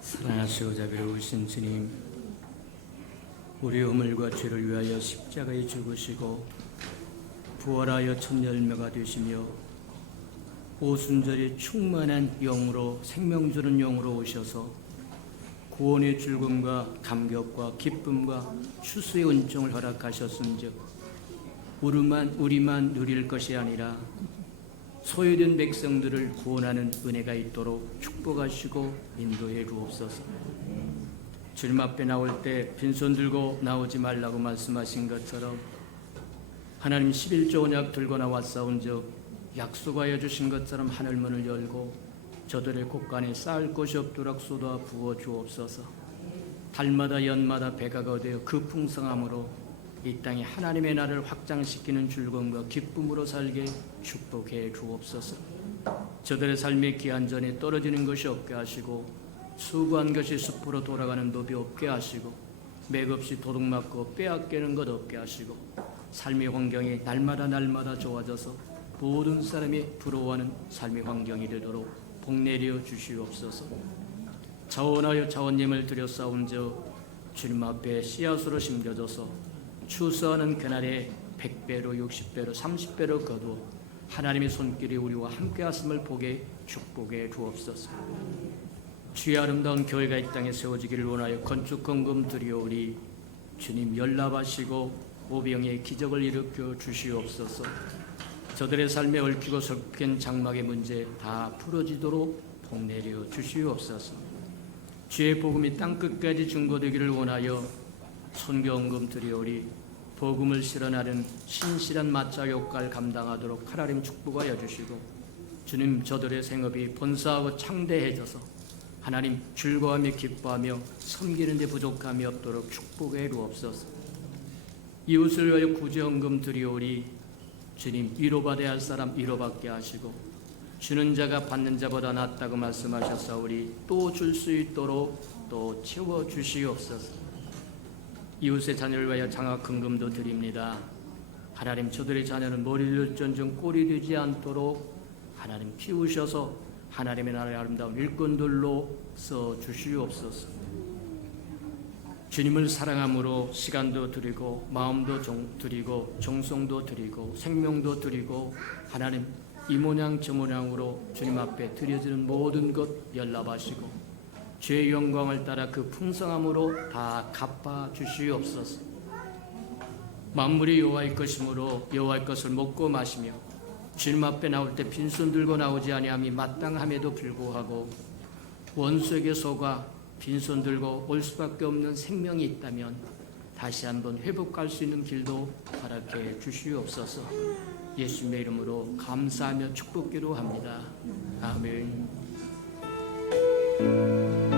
사랑하시고 자비로우신 주님, 우리 허물과 죄를 위하여 십자가에 죽으시고 부활하여 첫 열매가 되시며 오순절에 충만한 영으로 생명 주는 영으로 오셔서 구원의 즐거움과 감격과 기쁨과 추수의 은총을 허락하셨은즉 우리만 누릴 것이 아니라 소외된 백성들을 구원하는 은혜가 있도록 축복하시고 인도해 주옵소서. 주님 앞에 나올 때 빈손 들고 나오지 말라고 말씀하신 것처럼 하나님 11조 언약 들고 나왔사온즉 약속하여 주신 것처럼 하늘문을 열고 저들의 곳간에 쌓을 것이 없도록 쏟아 부어 주옵소서. 달마다 연마다 배가 거되어 그 풍성함으로 이 땅에 하나님의 나라를 확장시키는 즐거움과 기쁨으로 살게 축복해 주옵소서. 저들의 삶의 기한전에 떨어지는 것이 없게 하시고 수고한 것이 숲으로 돌아가는 법이 없게 하시고 맥없이 도둑맞고 빼앗기는 것 없게 하시고 삶의 환경이 날마다 좋아져서 모든 사람이 부러워하는 삶의 환경이 되도록 복내려 주시옵소서. 자원하여 자원님을 드렸사온즉 주님 앞에 씨앗으로 심겨져서 추수하는 그날에 100배로 60배로 30배로 거두어 하나님의 손길이 우리와 함께하심을 보게 축복해 주옵소서. 주의 아름다운 교회가 이 땅에 세워지기를 원하여 건축헌금 드리오리. 주님 연락하시고 오병의 기적을 일으켜 주시옵소서. 저들의 삶에 얽히고 섞인 장막의 문제 다 풀어지도록 복내려 주시옵소서. 주의 복음이 땅끝까지 증거되기를 원하여 선교헌금 드리오리. 복음을 실현하는 신실한 마차 역할 감당하도록 하나님 축복하여 주시고 주님 저들의 생업이 번사하고 창대해져서 하나님 즐거워하며 기뻐하며 섬기는 데 부족함이 없도록 축복해 주옵소서. 이웃을 위하여 구제헌금 드리오리. 주님 위로받아야 할 사람 위로받게 하시고 주는 자가 받는 자보다 낫다고 말씀하셨사오리. 또 줄 수 있도록 또 채워주시옵소서. 이웃의 자녀를 위하여 장학헌금도 드립니다. 하나님 저들의 자녀는 머리를 전정 꼴이 되지 않도록 하나님 키우셔서 하나님의 나라의 아름다운 일꾼들로 써주시옵소서. 주님을 사랑함으로 시간도 드리고 마음도 드리고 정성도 드리고 생명도 드리고 하나님 이 모양 저 모양으로 주님 앞에 드려지는 모든 것 연락하시고 주의 영광을 따라 그 풍성함으로 다 갚아 주시옵소서. 만물이 여호와의 것이므로 여호와의 것을 먹고 마시며 주님 앞에 나올 때 빈손 들고 나오지 아니함이 마땅함에도 불구하고 원수에게 속아 빈손 들고 올 수밖에 없는 생명이 있다면 다시 한번 회복할 수 있는 길도 허락해 주시옵소서. 예수님의 이름으로 감사하며 축복기로 합니다. 아멘. 그날까지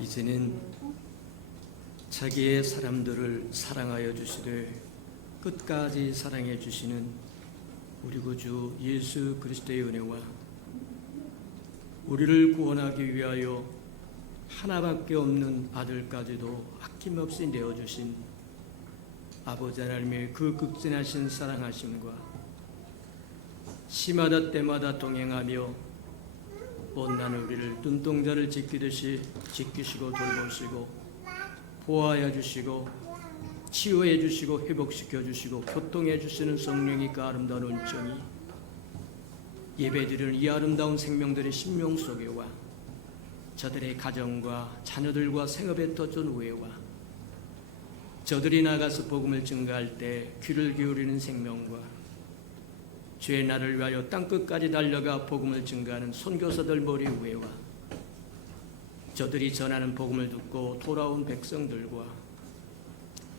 이제는 자기의 사람들을 사랑하여 주시되 끝까지 사랑해 주시는 우리 구주 예수 그리스도의 은혜와 우리를 구원하기 위하여 하나밖에 없는 아들까지도 아낌없이 내어주신 아버지 하나님의 그 극진하신 사랑하심과 시마다 때마다 동행하며 온난 우리를 눈동자를 지키듯이 지키시고 돌보시고 보호하여 주시고 치유해 주시고 회복시켜 주시고 교통해 주시는 성령이 그 아름다운 은총이 예배드리는 이 아름다운 생명들의 심령 속에와 저들의 가정과 자녀들과 생업에 터진 우애와 저들이 나가서 복음을 증거할 때 귀를 기울이는 생명과 죄의 날을 위하여 땅끝까지 달려가 복음을 증거하는 선교사들 머리 위에와 저들이 전하는 복음을 듣고 돌아온 백성들과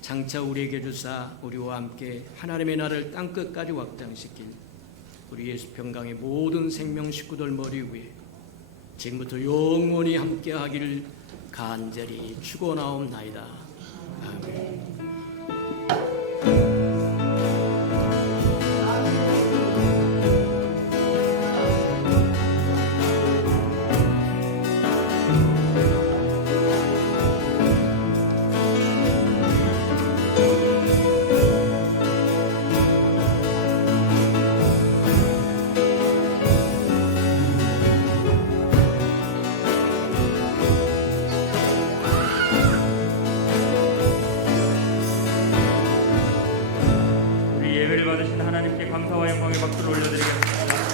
장차 우리에게 주사 우리와 함께 하나님의 나라를 땅끝까지 확장시킬 우리 예수 평강의 모든 생명 식구들 머리 위에 지금부터 영원히 함께 하기를 간절히 축원하옵나이다. 아멘. 우리 예배를 받으신 하나님께 감사와 영광의 박수를 올려드리겠습니다.